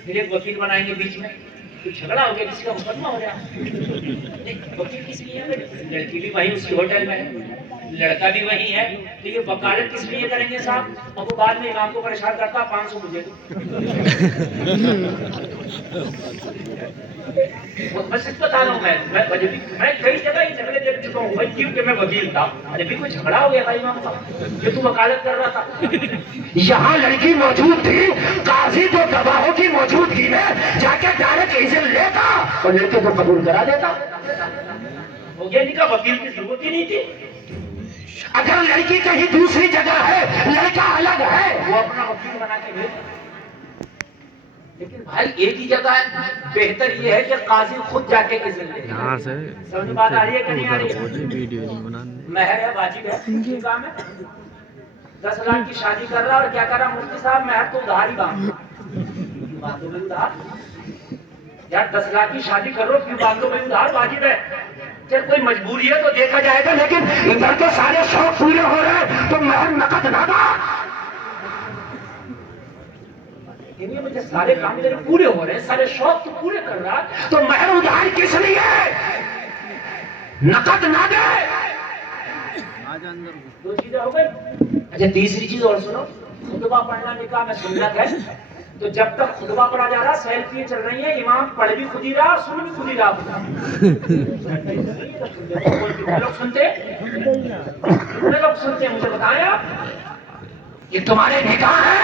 پھر ایک وکیل بنائیں گے بیچ میں، کچھ جھگڑا ہو گیا، کسی کا مقدمہ ہو گیا. وکیل کس لیے ہے؟ لڑکی بھی وہیں اسی ہوٹل میں ہے، لڑکا بھی وہی ہے. تو یہ وکالت کس لیے کریں گے صاحب؟ اب وہ بعد میں امام کو پریشان کرتا 500 مجھے دو. میں صرف بتا رہا ہوں. میں کئی جگہ یہ جھگڑے دیکھ چکا ہوں بھائی، کیونکہ میں وکیل تھا. ارے بھی کوئی جھگڑا ہو گیا بھائی امام کا، یہ تو وکالت کر رہا تھا. یہاں لڑکی موجود تھی، قاضی جو گواہوں کی موجودگی میں جا کے ڈائریکٹ اذن لیتا اور لڑکے کو قبول کرا دیتا. ہو گیا نکاح. وکیل کی ضرورت ہی نہیں تھی. اگر لڑکی کہیں دوسری جگہ ہے، لڑکا الگ ہے، وہ اپنا وکیل بنا کے بھیج. لیکن بھائی ایک ہی جگہ ہے. بہتر یہ ہے کہ قاضی خود جا کے اذن لے. یہاں سے سمجھ بات آ رہی ہے کہ نہیں آ ادھر رہی ہے؟ پہنچی ویڈیو نہیں بنانے. مہر ہے، واجب ہے. کام ہے 10 لاکھ کی شادی کر رہا اور کیا کر رہا مفتی صاحب؟ مہر تو ادھار ہی باندھ دو بھائی ادھار. یار 10 لاکھ کی شادی کر رہو کیوں باندھ دو بھائی ادھار؟ واجب ہے. جب کوئی مجبوری ہے تو دیکھا جائے گا. لیکن ادھر تو سارے شوق پورے ہو رہے ہیں تو مہر نقد نہ دا. مجھے سارے کام میرے پورے ہو رہے ہیں، سارے شوق تو پورے کر رہا تو مہر ادھار کس لیے؟ نقد نہ دے. 2 چیزیں ہو گئی. اچھا تیسری چیز اور سنو. خطبہ پڑھنا نکاح میں سنت ہے. تو جب تک خطبہ پڑھا جا رہا سیلفی چل رہی ہیں، امام پڑھ بھی خود ہی رہا اور سن بھی خود ہی رہا. لوگ سنتے کتنے لوگ سنتے ہیں مجھے بتائیں آپ. یہ تمہارے نکاح ہے،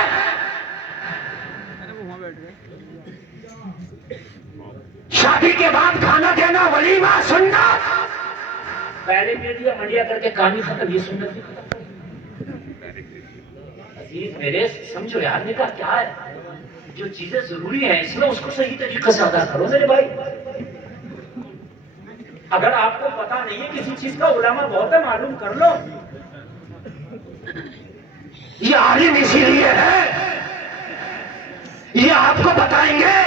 شادی کے بعد کھانا دینا، ولیمہ، سنت. پہلے دے دیا منڈیا کر کے کام ہی ختم. یہ سنت نہیں ختم. عزیز میرے سمجھو یار نکاح کیا ہے. جو چیزیں ضروری ہیں اس میں اس کو صحیح طریقے سے ادا کرو میرے بھائی. اگر آپ کو پتا نہیں ہے کسی چیز کا، علماء بہت ہے معلوم کر لو. یہ عالم اسی لیے ہے، یہ آپ کو بتائیں گے.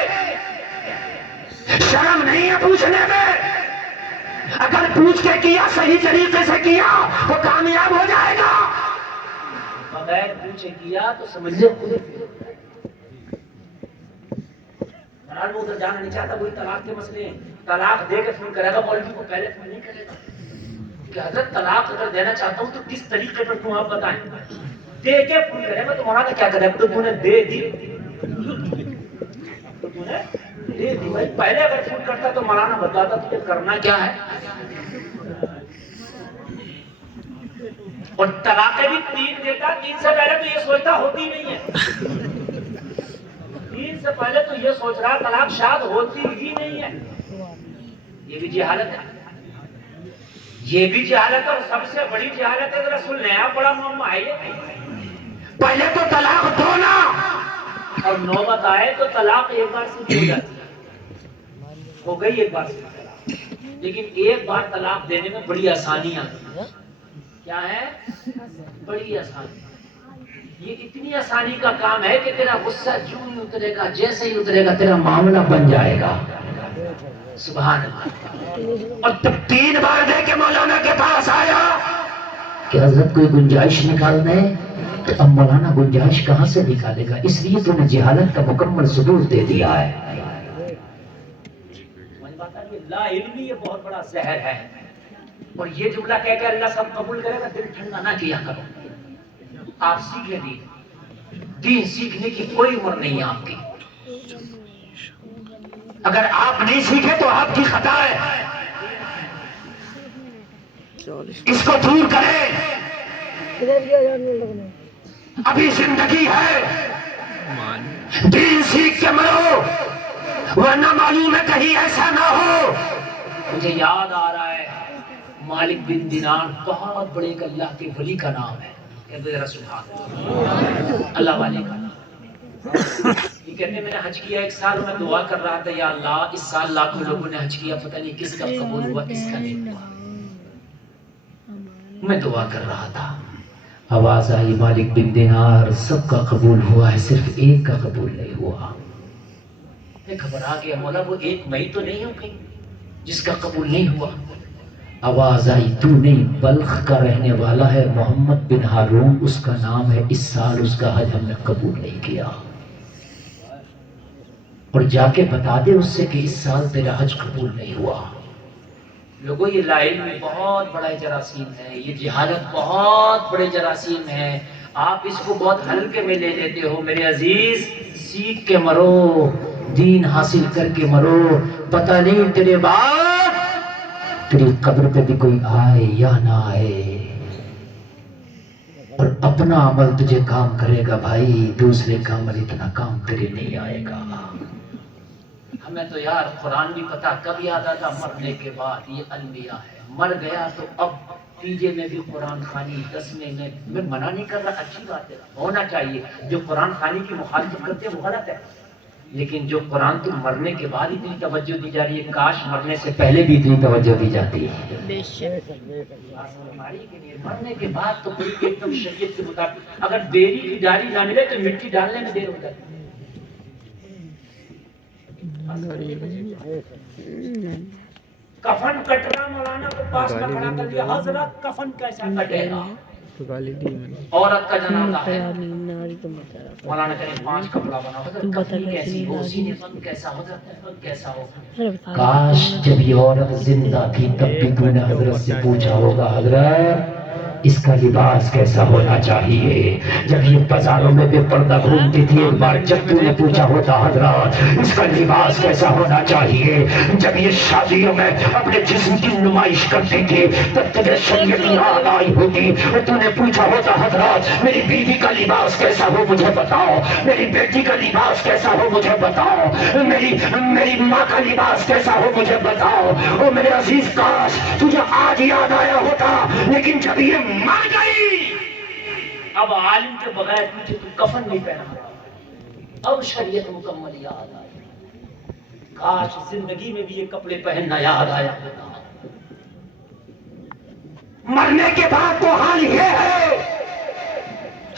شرم نہیں ہے پوچھنے میں. اگر پوچھ کے کیا، صحیح طریقے سے کیا تو کامیاب ہو جائے گا. بغیر پوچھے کیا تو سمجھ لے خود. میں ادھر جانا نہیں چاہتا. وہی طلاق کے مسئلے ہیں. طلاق دے کے فون کرے گا مولوی کو، پہلے فون نہیں کرے گا کہ حضرت طلاق اگر دینا چاہتا ہوں تو کس طریقے پر تم آپ بتائیں. دے کے فون کرے گا تو مولانا کیا کرے گا؟ تو نے دے دی، تو نے دے دی. بھائی پہلے اگر فون کرتا تو مولانا بتاتا تجھے کرنا کیا ہے. اور طلاقیں بھی 3 دیتا. 3 سے پہلے تو یہ سوچتا ہوتی نہیں ہے. 3 سے پہلے تو یہ سوچ رہا طلاق شاد ہوتی ہی نہیں ہے. یہ بھی جہالت ہے. یہ بھی جہالت اور سب سے بڑی جہالت ہے رسول نیا بڑا معاملہ ہے. پہلے تو طلاق دو نا, اور نوبت آئے تو طلاق ایک بار سے ہو جاتی ہے, ہو گئی ایک بار سے, لیکن ایک بار طلاق دینے میں بڑی آسانیاں کیا ہے, بڑی آسانی. یہ اتنی آسانی کا کام ہے کہ تیرا غصہ جو ہی اترے گا, جیسے ہی اترے گا تیرا معاملہ بن جائے گا. سبحان اللہ. اور تب 3 بار دے کے مولانا کے پاس آیا کہ حضرت کوئی گنجائش نکالنا ہے, تو اب مولانا گنجائش کہاں سے نکالے گا, اس لیے تو نے جہالت کا مکمل ثبوت دے دیا ہے. لا علمی یہ بہت بڑا زہر ہے, اور یہ جملہ کہہ کر اللہ سب قبول کرے گا, دل ٹھنڈا نہ کیا کرو. آپ سیکھ لیں دین سیکھنے کی کوئی عمر نہیں ہے آپ کی. اگر آپ نہیں سیکھے تو آپ کی خطا ہے, اس کو دور کریں. ابھی زندگی ہے, دین سیکھ کے مرو, ورنہ معلوم ہے کہیں ایسا نہ ہو. مجھے یاد آ رہا ہے مالک بن دینار بہت بڑے ایک اللہ کے ولی کا نام ہے, اللہ والے کا نام. یہ کہتے ہیں میں نے حج کیا 1 سال, میں دعا کر رہا تھا یا اللہ اس سال لاکھوں لوگوں نے حج کیا, پتہ نہیں کس کا قبول ہوا کس کا نہیں ہوا. میں دعا کر رہا تھا, آواز آئی مالک بن دینار سب کا قبول ہوا ہے, صرف ایک کا قبول نہیں ہوا. میں گھبرا گیا, مولا وہ ایک میں تو نہیں ہوں کہیں جس کا قبول نہیں ہوا. آواز آئی تو نہیں, بلخ کا رہنے والا ہے محمد بن ہارون اس کا نام ہے, اس سال اس کا حج ہم نے قبول نہیں کیا, اور جا کے بتا دے اس سے کہ اس سال تیرا حج قبول نہیں ہوا. لوگوں یہ لا علمی بہت بڑا جراثیم ہے, یہ جہالت بہت بڑے جراثیم ہے. آپ اس کو بہت ہلکے میں لے لیتے ہو. میرے عزیز سیکھ کے مرو, دین حاصل کر کے مرو, پتہ نہیں تیرے بعد تیری قبر پہ بھی کوئی آئے یا نہ آئے. اور اپنا عمل تجھے کام کرے گا بھائی, دوسرے کا عمل اتنا کام تیرے نہیں آئے گا. ہمیں تو یار قرآن بھی پتا کب یاد آتا, مرنے کے بعد. یہ المیہ ہے, مر گیا تو اب تیجے میں بھی قرآن خوانی, 10ویں میں منع نہیں کر رہا, اچھی بات ہے, ہونا چاہیے. جو قرآن خوانی کی مخالفت کرتے ہیں وہ غلط ہے, لیکن جو قرآن تو مرنے کے بعد اتنی توجہ دی جا رہی ہے, کاش مرنے سے پہلے بھی اتنی توجہ دی جاتی ہے. مرنے کے بعد تو کوئی ایک دم شریعت کے مطابق, اگر دیری کی داڑھی نہ ملے تو مٹی ڈالنے میں دیر ہو جاتی ہے. کفن کٹنا مولانا کو پاس میں کھڑا کر دیا, حضرت کفن کیسا کٹے گا, عورت کا جنازہ ہے, مولانا کہتے 5 کپڑا بنا ہوتا, کفن کیسی ہو, سینے بند کیسا ہو, بند کیسا ہو. کاش جب یہ عورت زندہ تھی تب بھی تو نے حضرت سے پوچھا ہوگا, حضرت اس کا لباس کیسا ہونا چاہیے. جب یہ بازاروں میں بے پردہ گھومتی تھی, ایک بار جب تو نے پوچھا ہوتا حضرت اس کا لباس کیسا ہونا چاہیے. جب یہ شادیوں میں اپنے جسم کی نمائش کرتی تھی تب تجھے شریعت یاد آئی ہوتی, اور تو نے پوچھا ہوتا حضرت میری بیوی کا لباس کیسا ہو مجھے بتاؤ, میری بیٹی کا لباس کیسا ہو مجھے بتاؤ, میری ماں کا لباس کیسا ہو مجھے بتاؤ. او میرے عزیز کاش تجھے آج یاد آیا ہوتا, لیکن جب یہ مر گئی اب عالم کے بغیر تجھے تو کفن نہیں پہنا, اب شریعت مکمل یاد آئی. کاش زندگی میں بھی یہ کپڑے پہننا یاد آیا ہوتا. مرنے کے بعد تو حال یہ ہے,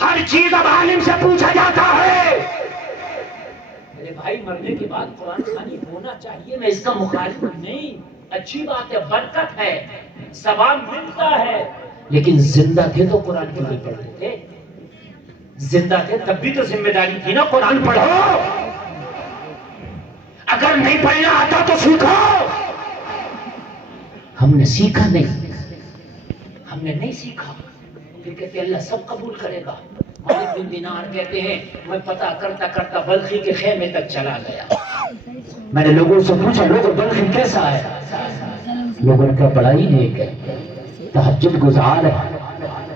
ہر چیز اب عالم سے پوچھا جاتا ہے. میرے بھائی مرنے کے بعد قرآن خوانی ہونا چاہیے, میں اس کا مخالف نہیں, اچھی بات ہے, برکت ہے, ثواب ملتا ہے. لیکن زندہ تھے تو قرآن کیوں نہیں پڑھتے تھے, زندہ تھے تب بھی تو ذمہ داری تھی نا قرآن پڑھو. اگر نہیں پڑھنا آتا تو سیکھو. ہم نے سیکھا نہیں, ہم نے نہیں سیکھا, پھر کہتے اللہ سب قبول کرے گا. مالک بن دینار کہتے ہیں میں پتہ کرتا کرتا بلخی کے خیمے تک چلا گیا. میں نے لوگوں سے پوچھا لوگ بلخی کیسا ہے, لوگوں نے کہا بڑا ہی نیک ہے, تہجد گزار ہے,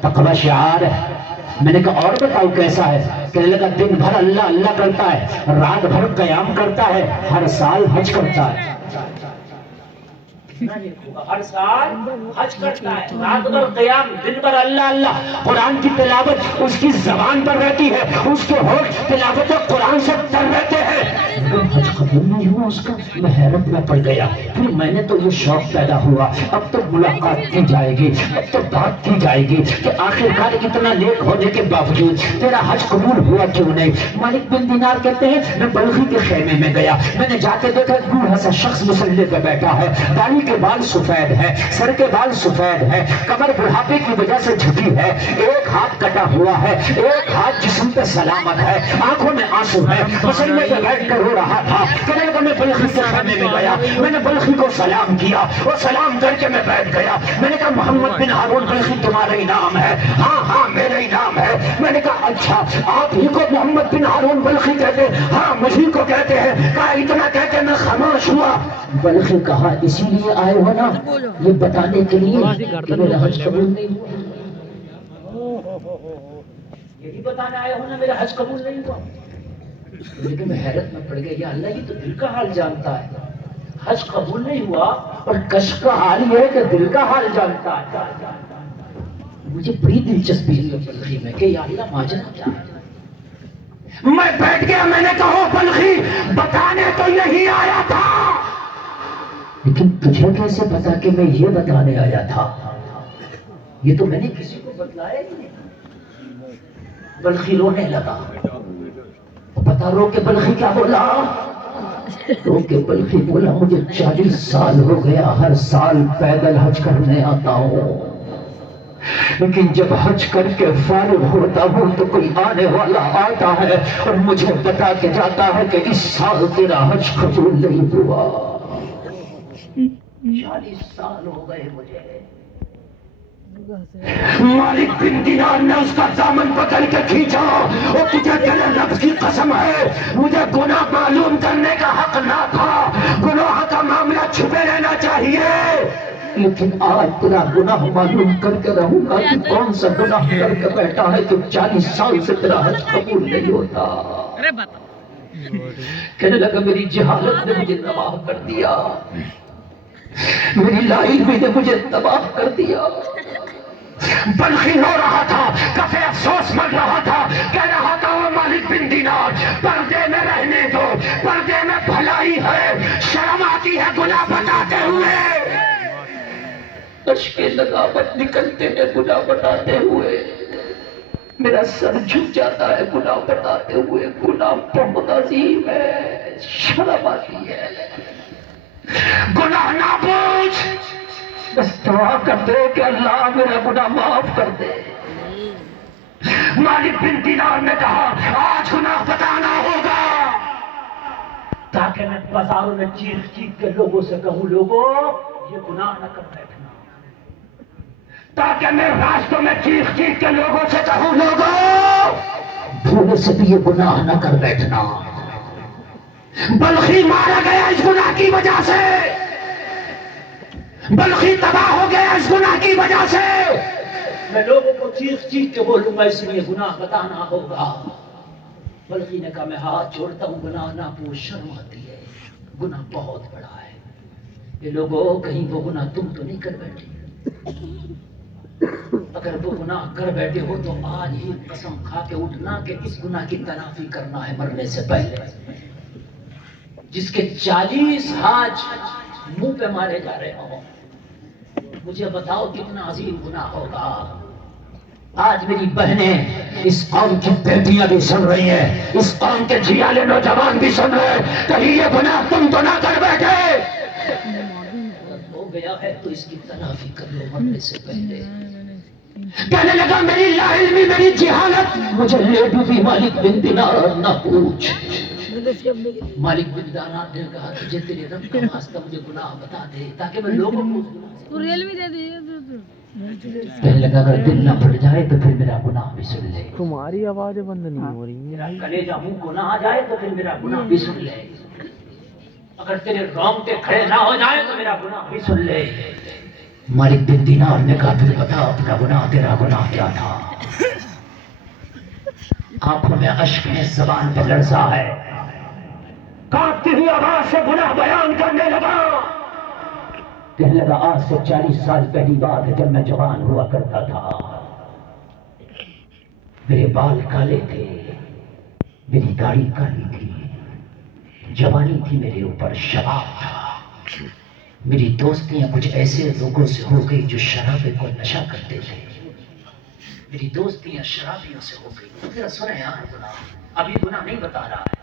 تقوی شعار ہے. میں نے کہا اور بتاؤ کیسا ہے, کہنے لگا دن بھر اللہ اللہ کرتا ہے, رات بھر قیام کرتا ہے, ہر سال حج کرتا ہے. سنا نہیں ہوگا، ہر سال حج کرتا ہے، رات بھر قیام، دن بھر اللہ اللہ، قرآن کی تلاوت اس کی زبان پر رہتی ہے، اس کے ہونٹ تلاوت قرآن سے تر رہتے ہیں، حج قبول نہیں ہوا اس کا۔ میں حیرت میں پڑ گیا، پھر میں نے تو یہ شوق پیدا ہوا، اب تو ملاقات کی جائے گی، اب تو بات کی جائے گی کہ آخرکار اتنا نیک ہونے کے باوجود تیرا حج قبول ہوا کیوں نہیں؟ مالک بن دینار کہتے ہیں میں بلخی کے خیمے میں گیا، میں نے جا کے دیکھا بوڑھا سا شخص مصلی پہ بیٹھا ہے، داڑھی کے بال سفید ہے، سر کے بال سفید ہے، کمر بڑھاپے کی وجہ سے جھکی ہے، ایک ہاتھ کٹا ہوا ہے، ایک ہاتھ جسم پہ سلامت ہے، آنکھوں میں آنسو ہے، مصلی پہ بیٹھ کر رو رہا تھا۔ کہنے لگا میں بلخی کے خیمے میں گیا، میں نے بلخی کو سلام کیا، وہ سلام کر کے میں بیٹھ گیا، میں نے کہا محمد بن ہارون بلخی تمہارا ہی نام ہے؟ ہاں ہاں میرا ہی نام ہے۔ میں نے کہا اچھا آپ ہی کو محمد بن ہارون بلخی کہتے ہیں؟ ہاں مجھے کو کہتے ہیں۔ کہا اتنا کہتے میں خاموش ہوا۔ بلخی کہا اسی لیے آئے ہو نا، یہ بتانے کے لیے کہ میرا حج قبول نہیں ہوا، یہی بتانے آئے ہو نا میرا حج قبول نہیں ہوا۔ لیکن میں حیرت میں پڑ گیا، یا اللہ یہ تو دل کا حال جانتا ہے، حج قبول نہیں ہوا اور کشف کا حال یہ ہے کہ دل کا حال جانتا ہے۔ مجھے بڑی دلچسپی ہوئی بلخی میں کہ یا اللہ ماجرا کیا ہے؟ میں بیٹھ گیا، میں نے کہا بلخی بتانے تو یہی آیا تھا، لیکن تجھے کیسے پتا کہ میں یہ بتانے آیا تھا؟ یہ تو میں نے کسی کو بتلایا ہی نہیں۔ بلخی رونے لگا، پتا رو کے بلخی کیا بولا؟ رو کے بلخی بولا مجھے 40 سال ہو گیا ہر سال پیدل حج کرنے آتا ہوں، لیکن جب حج کر کے فارغ ہوتا ہوں تو کوئی آنے والا آتا ہے اور مجھے بتا کے جاتا ہے کہ اس سال تیرا حج قبول نہیں ہوا۔ 40 سال ہو گئے مجھے۔ مالک بن دینار نے اس کا دامن پکڑ کے کھینچا، اور تجھے تیرے رب کی قسم ہے مجھے گناہ معلوم کرنے کا حق نہ تھا، گناہ کا معاملہ چھپے رہنا چاہیے، لیکن آج تیرا گناہ معلوم کر کے رہوں گا کہ کون سا گناہ کر کے بیٹھا ہے کہ 40 سال سے تیرا حج قبول نہیں ہوتا۔ کہنے لگا میری جہالت نے مجھے تباہ کر دیا، میری لا علمی نے مجھے تباہ کر دیا۔ بلخی رو رہا تھا، کفے افسوس مر رہا تھا، کہہ رہا تھا وہ مالک بن دینار پردے میں رہنے دو، پردے میں بھلائی ہے، شرم آتی ہے گناہ بتاتے ہوئے، اشکے ندامت نکلتے ہیں گناہ بتاتے ہوئے، میرا سر جھک جاتا ہے گناہ بتاتے ہوئے، گناہ بہت عظیم ہے، شرم آتی ہے، گناہ نہ پوچھ، بس دعا کر دے کہ اللہ میرا گناہ معاف کر دے۔ مالک بن دینار نے کہا آج گناہ بتانا ہوگا تاکہ میں بازاروں میں چیخ چیخ کے لوگوں سے کہوں لوگوں یہ گناہ نہ کر بیٹھنا، تاکہ میں راستوں میں چیخ چیخ کے لوگوں سے کہوں لوگوں بھولے سے بھی یہ گناہ نہ کر بیٹھنا۔ بلخی مارا گیا اس گناہ کی وجہ سے، بلخی تباہ ہو گیا اس گناہ کی وجہ سے، میں لوگوں کو چیخ چیخ کے بولوں گا اس لیے گناہ بتانا ہوگا۔ بلخی نے کہا میں ہاتھ جوڑتا ہوں گناہ نہ پوچھ، شرم آتی ہے، گناہ بہت بڑا ہے، یہ لوگوں کہیں وہ گناہ تم تو نہیں کر بیٹھے، اگر وہ گناہ کر بیٹھے ہو تو آج ہی قسم کھا کے اٹھنا کہ اس گناہ کی تلافی کرنا ہے مرنے سے پہلے۔ جس کے 40 حج منہ پہ مارے جا رہے ہوں، مجھے بتاؤ کتنا عظیم گناہ ہوگا۔ آج میری بہنیں اس قوم کی بیٹیاں بھی سن رہی ہیں، اس قوم کے جھیالے نوجوان بھی سن رہے ہیں، کہیں یہ گناہ تم تو نہ کر بیٹھے، ہو گیا ہے تو اس کی تلافی کر لو مرنے سے پہلے۔ کہنے لگا میری لا علمی میری جہالت مجھے لے ڈوبی مالک بن دینار نہ پوچھ۔ مالک بن دینار نے کہا تجھے تیرے رب کا واسطہ مجھے گناہ بتا دے تاکہ میں لوگوں کو کہنے لگا اگر دل نہ پھٹ جائے تو پھر میرا گناہ بھی سن لے، تمہاری آوازیں بند نہیں ہو رہی ہیں، میرا کلیجہ منہ کو نہ آ جائے تو پھر میرا گناہ بھی سن لے، اگر تیرے رونگٹے کھڑے نہ ہو جائے تو میرا گناہ بھی سن لے۔ مالک بن دینار نے کہا پھر بتا اپنا گناہ، تیرا گناہ کیا تھا؟ آنکھوں میں اشک ہے، زبان پہ لرزہ ہے، کانپتی ہوئی آواز سے گناہ بیان کرنے لگا۔ کہنے لگا آج سے 40 سال پہلی بات ہے جب میں جوان ہوا کرتا تھا، میرے بال کالے تھے، میری داڑھی کالی تھی، جوانی تھی میرے اوپر، شباب تھا، میری دوستیاں کچھ ایسے لوگوں سے ہو گئی جو شراب کو نشہ کرتے تھے، میری دوستیاں شرابیوں سے ہو گئی۔ ذرا سنیں یار، ابھی گناہ نہیں بتا رہا ہے،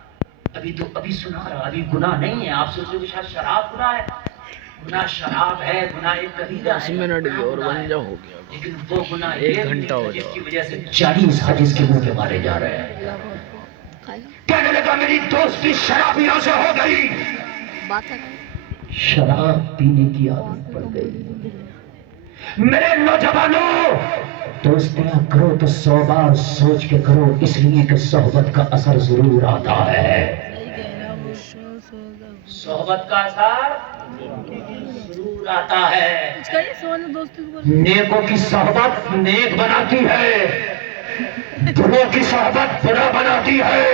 ابھی سنا رہا، ابھی گناہ نہیں ہے۔ آپ سوچ رہے شاید شراب گناہ ہے، گناہ شراب ہے، گناہ ایک کبیرہ ہے، 10 منٹ بھی اور بن جا ہو گیا، لیکن وہ گناہ 1 گھنٹہ ہو جس جاؤ۔ کی وجہ سے 40 حدیث کے منہ پہ مارے جا رہے ہیں۔ کہنے لگا میری دوستی شرابیوں سے ہو گئی، شراب پینے کی عادت پڑ گئی۔ میرے نوجوانوں، دوستیاں کرو تو 100 بار سوچ کے کرو، اس لیے کہ صحبت کا اثر ضرور آتا ہے، صحبت کا اثر ضرور آتا ہے۔ نیکوں کی صحبت نیک بناتی ہے، بروں کی صحبت برا بناتی ہے۔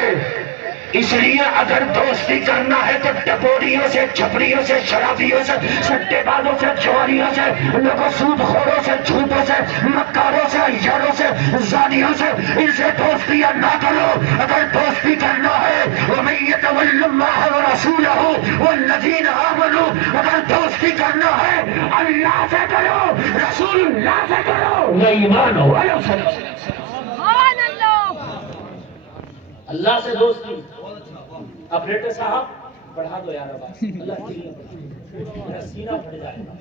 اس لیے اگر دوستی کرنا ہے تو ٹپوریوں سے، چھپریوں سے، شرابیوں سے، سٹے بازوں سے، چوریوں سے، لوگوں سود خوروں سے، جھوٹوں سے، مکاروں سے، عیاروں سے، زانیوں سے، ان سے دوستیاں نہ کرو۔ اگر دوستی کرنا ہے وَمَن يَتَوَلَّ اللَّهَ وَرَسُولَهُ وَالَّذِينَ آمَنُوا، اگر دوستی کرنا ہے اللہ سے کرو، رسول اللہ سے کرو، یا ایمان والوں سے کرو۔ اللہ سے دوستی۔ آپریٹر صاحب بڑھا دو یار آواز، اللہ کی میرا سینہ پھٹ جائے گا۔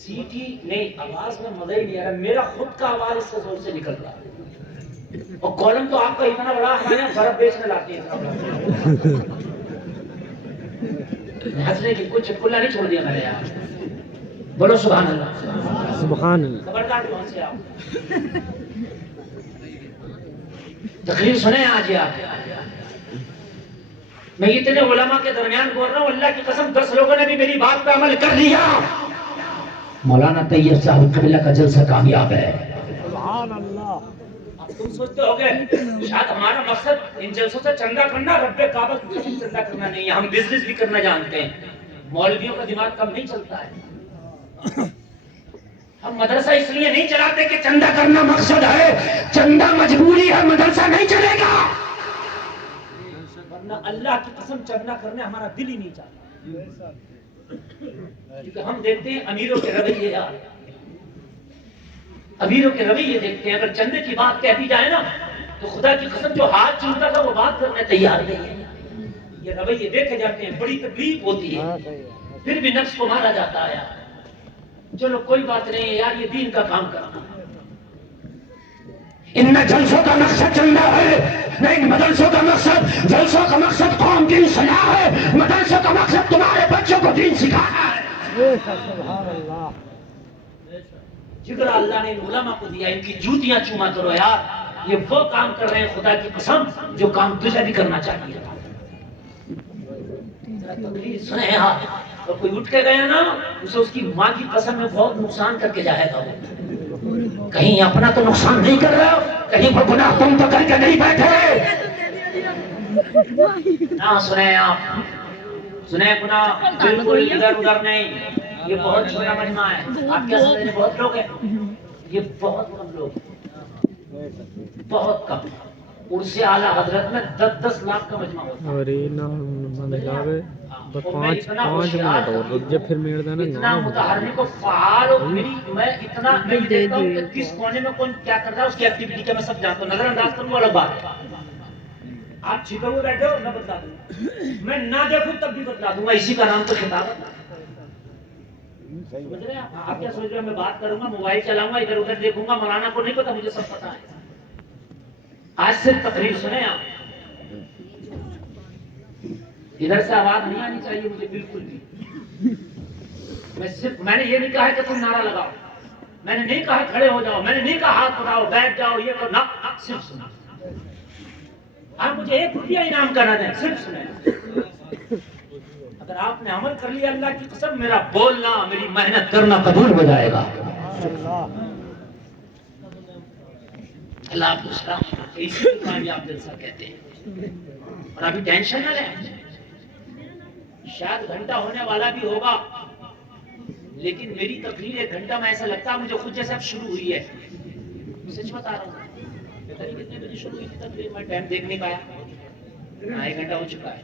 سیٹی نہیں، آواز میں مزہ ہی نہیں آ رہا، میرا خود کا آواز اس سے زور سے نکل رہا ہے، اور کالم تو آپ کا اتنا بڑا، ہمارے یہاں برف بیچنے لاتے ہیں اتنا بڑا۔ ہنسنے کی کوئی چٹکلا نہیں چھوڑ دیا میں نے یار، بولو سبحان اللہ، سبحان اللہ۔ خبردار کون سے آپ تقریر سنیں آج آپ، میں اتنے علماء کے درمیان بول رہا ہوں، اللہ کی قسم 10 لوگوں نے بھی میری بات پہ عمل کر لیا۔ مولانا طیب صاحب قبلہ کا جلسہ کامیاب ہے۔ سبحان اللہ۔ اب تم سوچتے ہو گے شاید ہمارا مقصد ان جلسوں سے چندہ کرنا، رب کعبہ کی قسم چندہ کرنا نہیں ہے، ہم بزنس بھی کرنا جانتے ہیں، مولویوں کا دماغ کم نہیں چلتا ہے۔ ہم مدرسہ اس لیے نہیں چلاتے کہ چندہ کرنا مقصد ہے، چندہ مجبوری ہے، مدرسہ نہیں چلے گا، ورنہ اللہ کی قسم چندہ کرنے ہمارا دل ہی نہیں چاہتا، کیونکہ ہم دیکھتے ہیں امیروں کے رویے یار، امیروں کے رویے دیکھتے ہیں، اگر چندے کی بات کہہ دی جائے نا تو خدا کی قسم جو ہاتھ چومتا تھا وہ بات کرنے تیار نہیں ہے، یہ رویے دیکھے جاتے ہیں، بڑی تکلیف ہوتی ہے، پھر بھی نفس کو مارا جاتا ہے یار۔ چلو کوئی بات نہیں ہے یار، یہ دین کا کام کرنا، ان جلسوں کا مقصد چندہ ہے نہیں، مدرسوں کا مقصد، جلسوں کا مقصد قوم کی اصلاح ہے، مدرسوں کا مقصد تمہارے بچوں کو دین سکھانا ہے۔ سبحان اللہ۔ جگر اللہ نے ان علماء کو دیا، ان کی جوتیاں چوما کرو یار، یہ وہ کام کر رہے ہیں خدا کی قسم جو کام تجھے بھی کرنا چاہیے۔ تقریر سنیں یار، اور کوئی اٹھ کے گیا نا اسے اس کی ماں کی قسم میں بہت نقصان کر کے جائے گا، وہ کہیں اپنا تو نقصان نہیں کر رہا، کہیں وہ گناہ تم تو کر کے نہیں بیٹھے۔ نہ سنیں آپ، سنیں گناہ بالکل ادھر ادھر نہیں، یہ بہت چھوٹا مجمع ہے، آپ کیا سمجھ رہے بہت لوگ ہیں، یہ بہت کم لوگ، بہت کم، عرص اعلیٰ حضرت میں 10-10 لاکھ کا مجمع ہوتا ہے۔ اور بس 5 منٹ اور رک جا، پھر میرے دینا اتنا متحرک و فعال، اور میں اتنا میں یہ دیکھتا ہوں کہ کس کونے میں کون کیا کر رہا ہے، اس کی ایکٹیویٹی کا میں سب جانتا ہوں، نظر انداز کروں الگ بات ہے، آپ چھپے ہوئے بیٹھے ہو میں بتلا دوں، میں نہ دیکھوں تب بھی بتلا دوں گا، اسی کا نام تو خطابت ہے۔ سمجھ رہے ہیں آپ کیا سوچ رہے ہیں، میں بات کروں گا، موبائل چلاؤں گا، ادھر ادھر دیکھوں گا، مولانا کو نہیں پتا، مجھے سب پتا ہے۔ آج صرف تقریر سنیں آپ، ادھر سے آواز نہیں آنی چاہیے مجھے بالکل بھی، میں نے یہ نہیں کہا کہ تم نعرہ لگاؤ، میں نے نہیں کہا کھڑے ہو جاؤ، میں نے نہیں کہا ہاتھ اٹھاؤ، بیٹھ جاؤ، یہ کرو، نہ، صرف سنیں۔ آپ مجھے 1 روپیہ انعام کرنا دیں، صرف سنیں۔ اگر آپ نے عمل کر لیا اللہ کی قسم، میرا بولنا، میری محنت کرنا قبول ہو جائے گا۔ اللہ آپ کو سلام، اسی کو کامیاب جلسہ کہتے ہیں۔ اور ابھی ٹینشن نہ لیں، شاید گھنٹہ ہونے والا بھی ہوگا، لیکن میری تقریر 1 گھنٹہ میں ایسا لگتا ہے مجھے خود جیسے اب شروع ہوئی ہے. سچ بتا رہا ہوں. پتہ نہیں کتنے بجے شروع ہوئی تھی تقریر، میں ٹائم دیکھ نہیں پایا. 1 گھنٹہ ہو چکا ہے،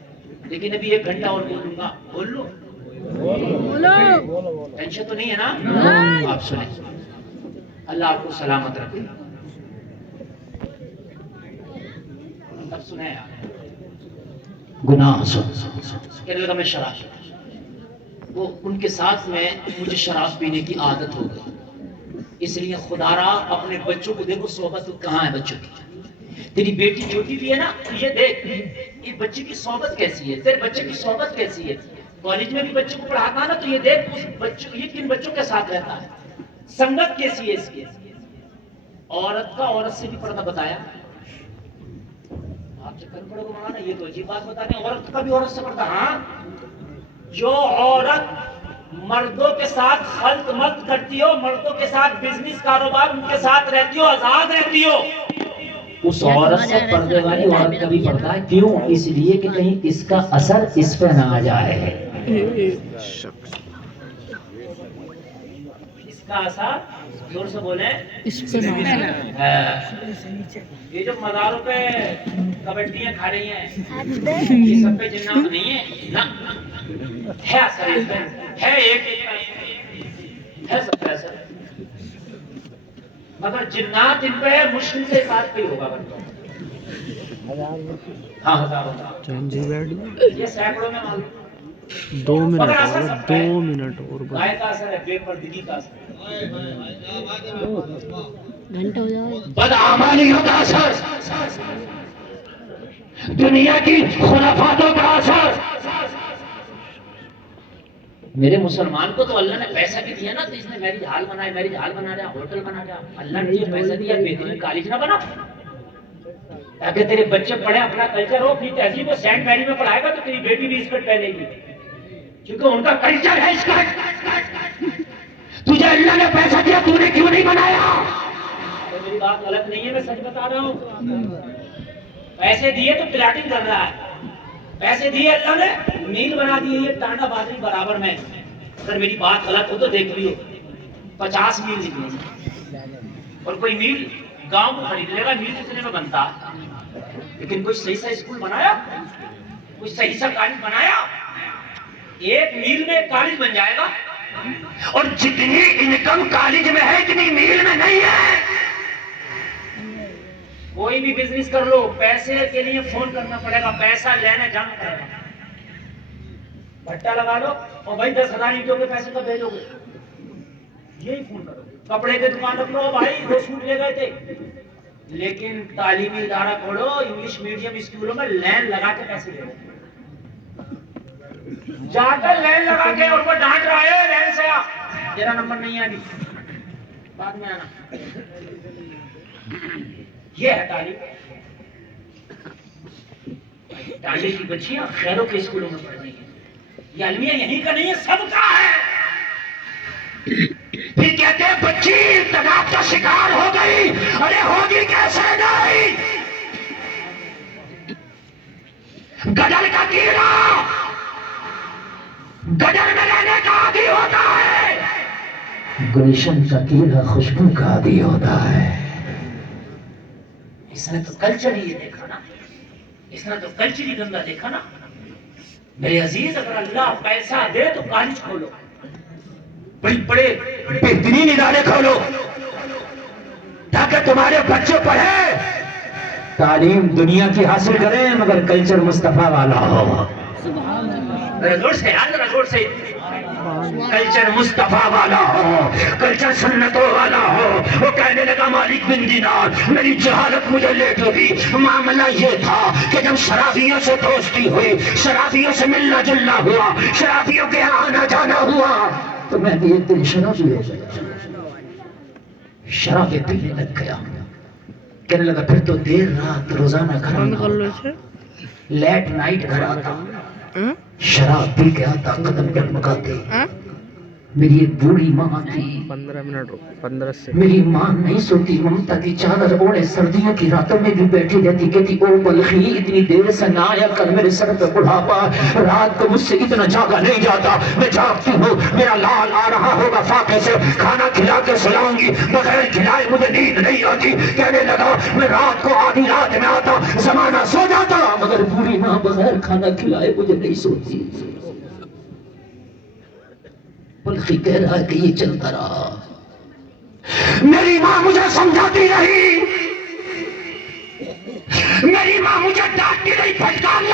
لیکن ابھی 1 گھنٹہ اور بولوں گا. بول لو، ٹینشن تو نہیں ہے نا؟ آپ سنیں. اللہ آپ کو سلامت رکھے. اب سنیں آپ گناہ کہنے لگا میں شراب، وہ ان کے ساتھ میں مجھے شراب پینے کی عادت ہو گئی. اس لیے خدا را اپنے بچوں کو دیکھو، صحبت کہاں ہے بچوں کی. تیری بیٹی چھوٹی بھی ہے نا، یہ دیکھ یہ بچے کی صحبت کیسی ہے، تیرے بچے کی صحبت کیسی ہے. کالج میں بھی بچوں کو پڑھاتا ہے نا، تو یہ دیکھ اس بچوں، یہ کن بچوں کے ساتھ رہتا ہے، سنگت کیسی ہے اس کی. عورت کا عورت سے بھی پردہ بتایا. آپ چکر پڑے کو مانا، یہ تو عجیب بات بتا رہے ہیں. عورت کا بھی عورت سے پردہ. ہاں، جو عورت مردوں کے ساتھ خلط ملط کرتی ہو، مردوں کے ساتھ بزنس کاروبار ان کے ساتھ رہتی ہو، آزاد رہتی ہو، اس عورت سے پردے والی عورت کا بھی پردہ ہے. کیوں؟ اس لیے کہ کہیں اس کا اثر اس پہ نہ آ جائے. اس کا اثر، زور سے بولیں، یہ جو مزاروں پہ کبڈیاں کھا رہی ہیں، یہ سب پہ جنات نہیں ہے نا، ہے اثر اس پہ، ہے ایک ہے سب پہ اثر، مگر جنات ان پہ مشکل سے ساتھ پہ ہوگا بندہ. ہاں ہزاروں، یہ سینکڑوں میں معلوم. 2 منٹ اور گائے کا اثر ہے، بے پردگی کا اثر ہے، گھنٹہ ہو جائے، بدعمالیوں کا اثر، دنیا کی خرافاتوں کا اثر. میرے مسلمان کو تو اللہ نے پیسہ بھی دیا نا، تو اس نے میرج ہال بنایا، میرج ہال بنا رہا، ہوٹل بنا رہا. اللہ نے یہ پیسہ دیا، بہترین کالج نہ بنا تاکہ تیرے بچے پڑھے، اپنا کلچر ہو، اپنی تہذیب کو. سینٹ میری میں پڑھائے گا تو تیری بیٹی بھی اسکرٹ پہنے گی، کیونکہ ان کا کلچر ہے اسکرٹ. تجھے اللہ نے پیسہ دیا، تو نے کیوں نہیں بنایا؟ میری بات غلط نہیں ہے، میں سچ بتا رہا ہوں. پیسے دیے تو پلاٹنگ کر رہا ہے، پیسے دیے اللہ نے، میل بنا دی ہے ٹانڈا بازری برابر میں. اگر میری بات غلط ہو تو دیکھ لیو، 50 میل نکلے، اور کوئی میل گاؤں کو خرید لے گا. میل کتنے میں بنتا، لیکن کوئی صحیح سا اسکول بنایا، کوئی صحیح سا کالج بنایا. 1 میل میں کالج بن جائے گا. اور جتنی انکم کالج میں ہے اتنی میل میں نہیں ہے. کوئی بھی بزنس کر لو، پیسے کے لیے فون کرنا پڑے گا، پیسہ لینے جانا پڑے گا. بھٹا لگا لو اور بھائی 10,000 اینٹوں کے پیسے کب بھیجو گے، یہی فون کرو. کپڑے کی دکان رکھ لو، بھائی 2 سوٹ لے گئے تھے. لیکن تعلیمی ادارہ کھولو، انگلش میڈیم اسکولوں میں لائن لگا کے پیسے لے رہے، جا کر لائن لگا کے ان کو ڈانٹ رہا ہے، لائن سے آ، تیرا نمبر نہیں ہے ابھی، بعد میں آنا. یہ ہے تعلیم. ٹانڈے کی بچیاں خیروں کے اسکولوں میں پڑھ رہی ہیں. یہ المیہ یہیں کا نہیں ہے، سب کا ہے. پھر کہتے ہیں بچی تناب کا شکار ہو گئی. ارے ہوگی کیسے نہیں؟ گدر کا کیڑا گدر میں رہنے کا عادی ہوتا ہے، گلشن کا کیڑا خوشبو کا عادی ہوتا ہے. اس نے تو کلچر ہی یہ دیکھا نا، اس نے تو کلچر ہی گندا دیکھا نا. میرے عزیز، اگر اللہ پیسہ دے تو کالج کھولو، بڑے بڑے بہترین ادارے کھولو تاکہ تمہارے بچے پڑھیں، تعلیم دنیا کی حاصل کریں، مگر کلچر مصطفیٰ والا ہو. زور سے ذرا زور سے، کلچر مصطفیٰ والا ہو، کلچر سنتوں والا ہو. وہ کہنے لگا مالک بن دینار، میری جہالت مجھے لیٹ ہوئی. معاملہ یہ تھا کہ جب شرابیوں سے دوستی ہوئی، شرابیوں سے ملنا جلنا ہوا، شرابیوں کے یہاں آنا جانا ہوا، تو میں بھی ایک دن شرابی ہو گیا، شرابیں پینے لگ گیا. کہنے لگا پھر تو دیر رات روزانہ گھر آنا ہوتا، لیٹ نائٹ گھر آتا، شراب پی کے آتا، قدم ڈگمگاتے، میری ایک بوڑھی ماں تھی، 15 منٹ رکو، 15 سے میری ماں نہیں سوتی، ممتا کی چادر اوڑے سردیوں کی راتوں میں بھی بیٹھی رہتی، کہتی او بلخی اتنی دیر سے نہ آیا کر، میرے سر پہ بڑھاپا، رات کو مجھ سے اتنا جاگا نہیں جاتا، میں جاگتی ہوں، میرا لال آ رہا ہوگا فاقے سے، کھانا کھلا کے سلاؤں گی، بغیر کھلائے مجھے نیند نہیں آتی، کہنے لگا میں رات کو آدھی رات میں آتا، زمانہ سو جاتا، مگر بوڑھی ماں بغیر کھانا کھلائے مجھے نہیں سوتی۔ بلخی کہہ رہا ہے کہ یہ چلتا رہا، میری ماں مجھے سمجھاتی رہی، میری ماں مجھے ڈانٹتی رہی، پھٹکار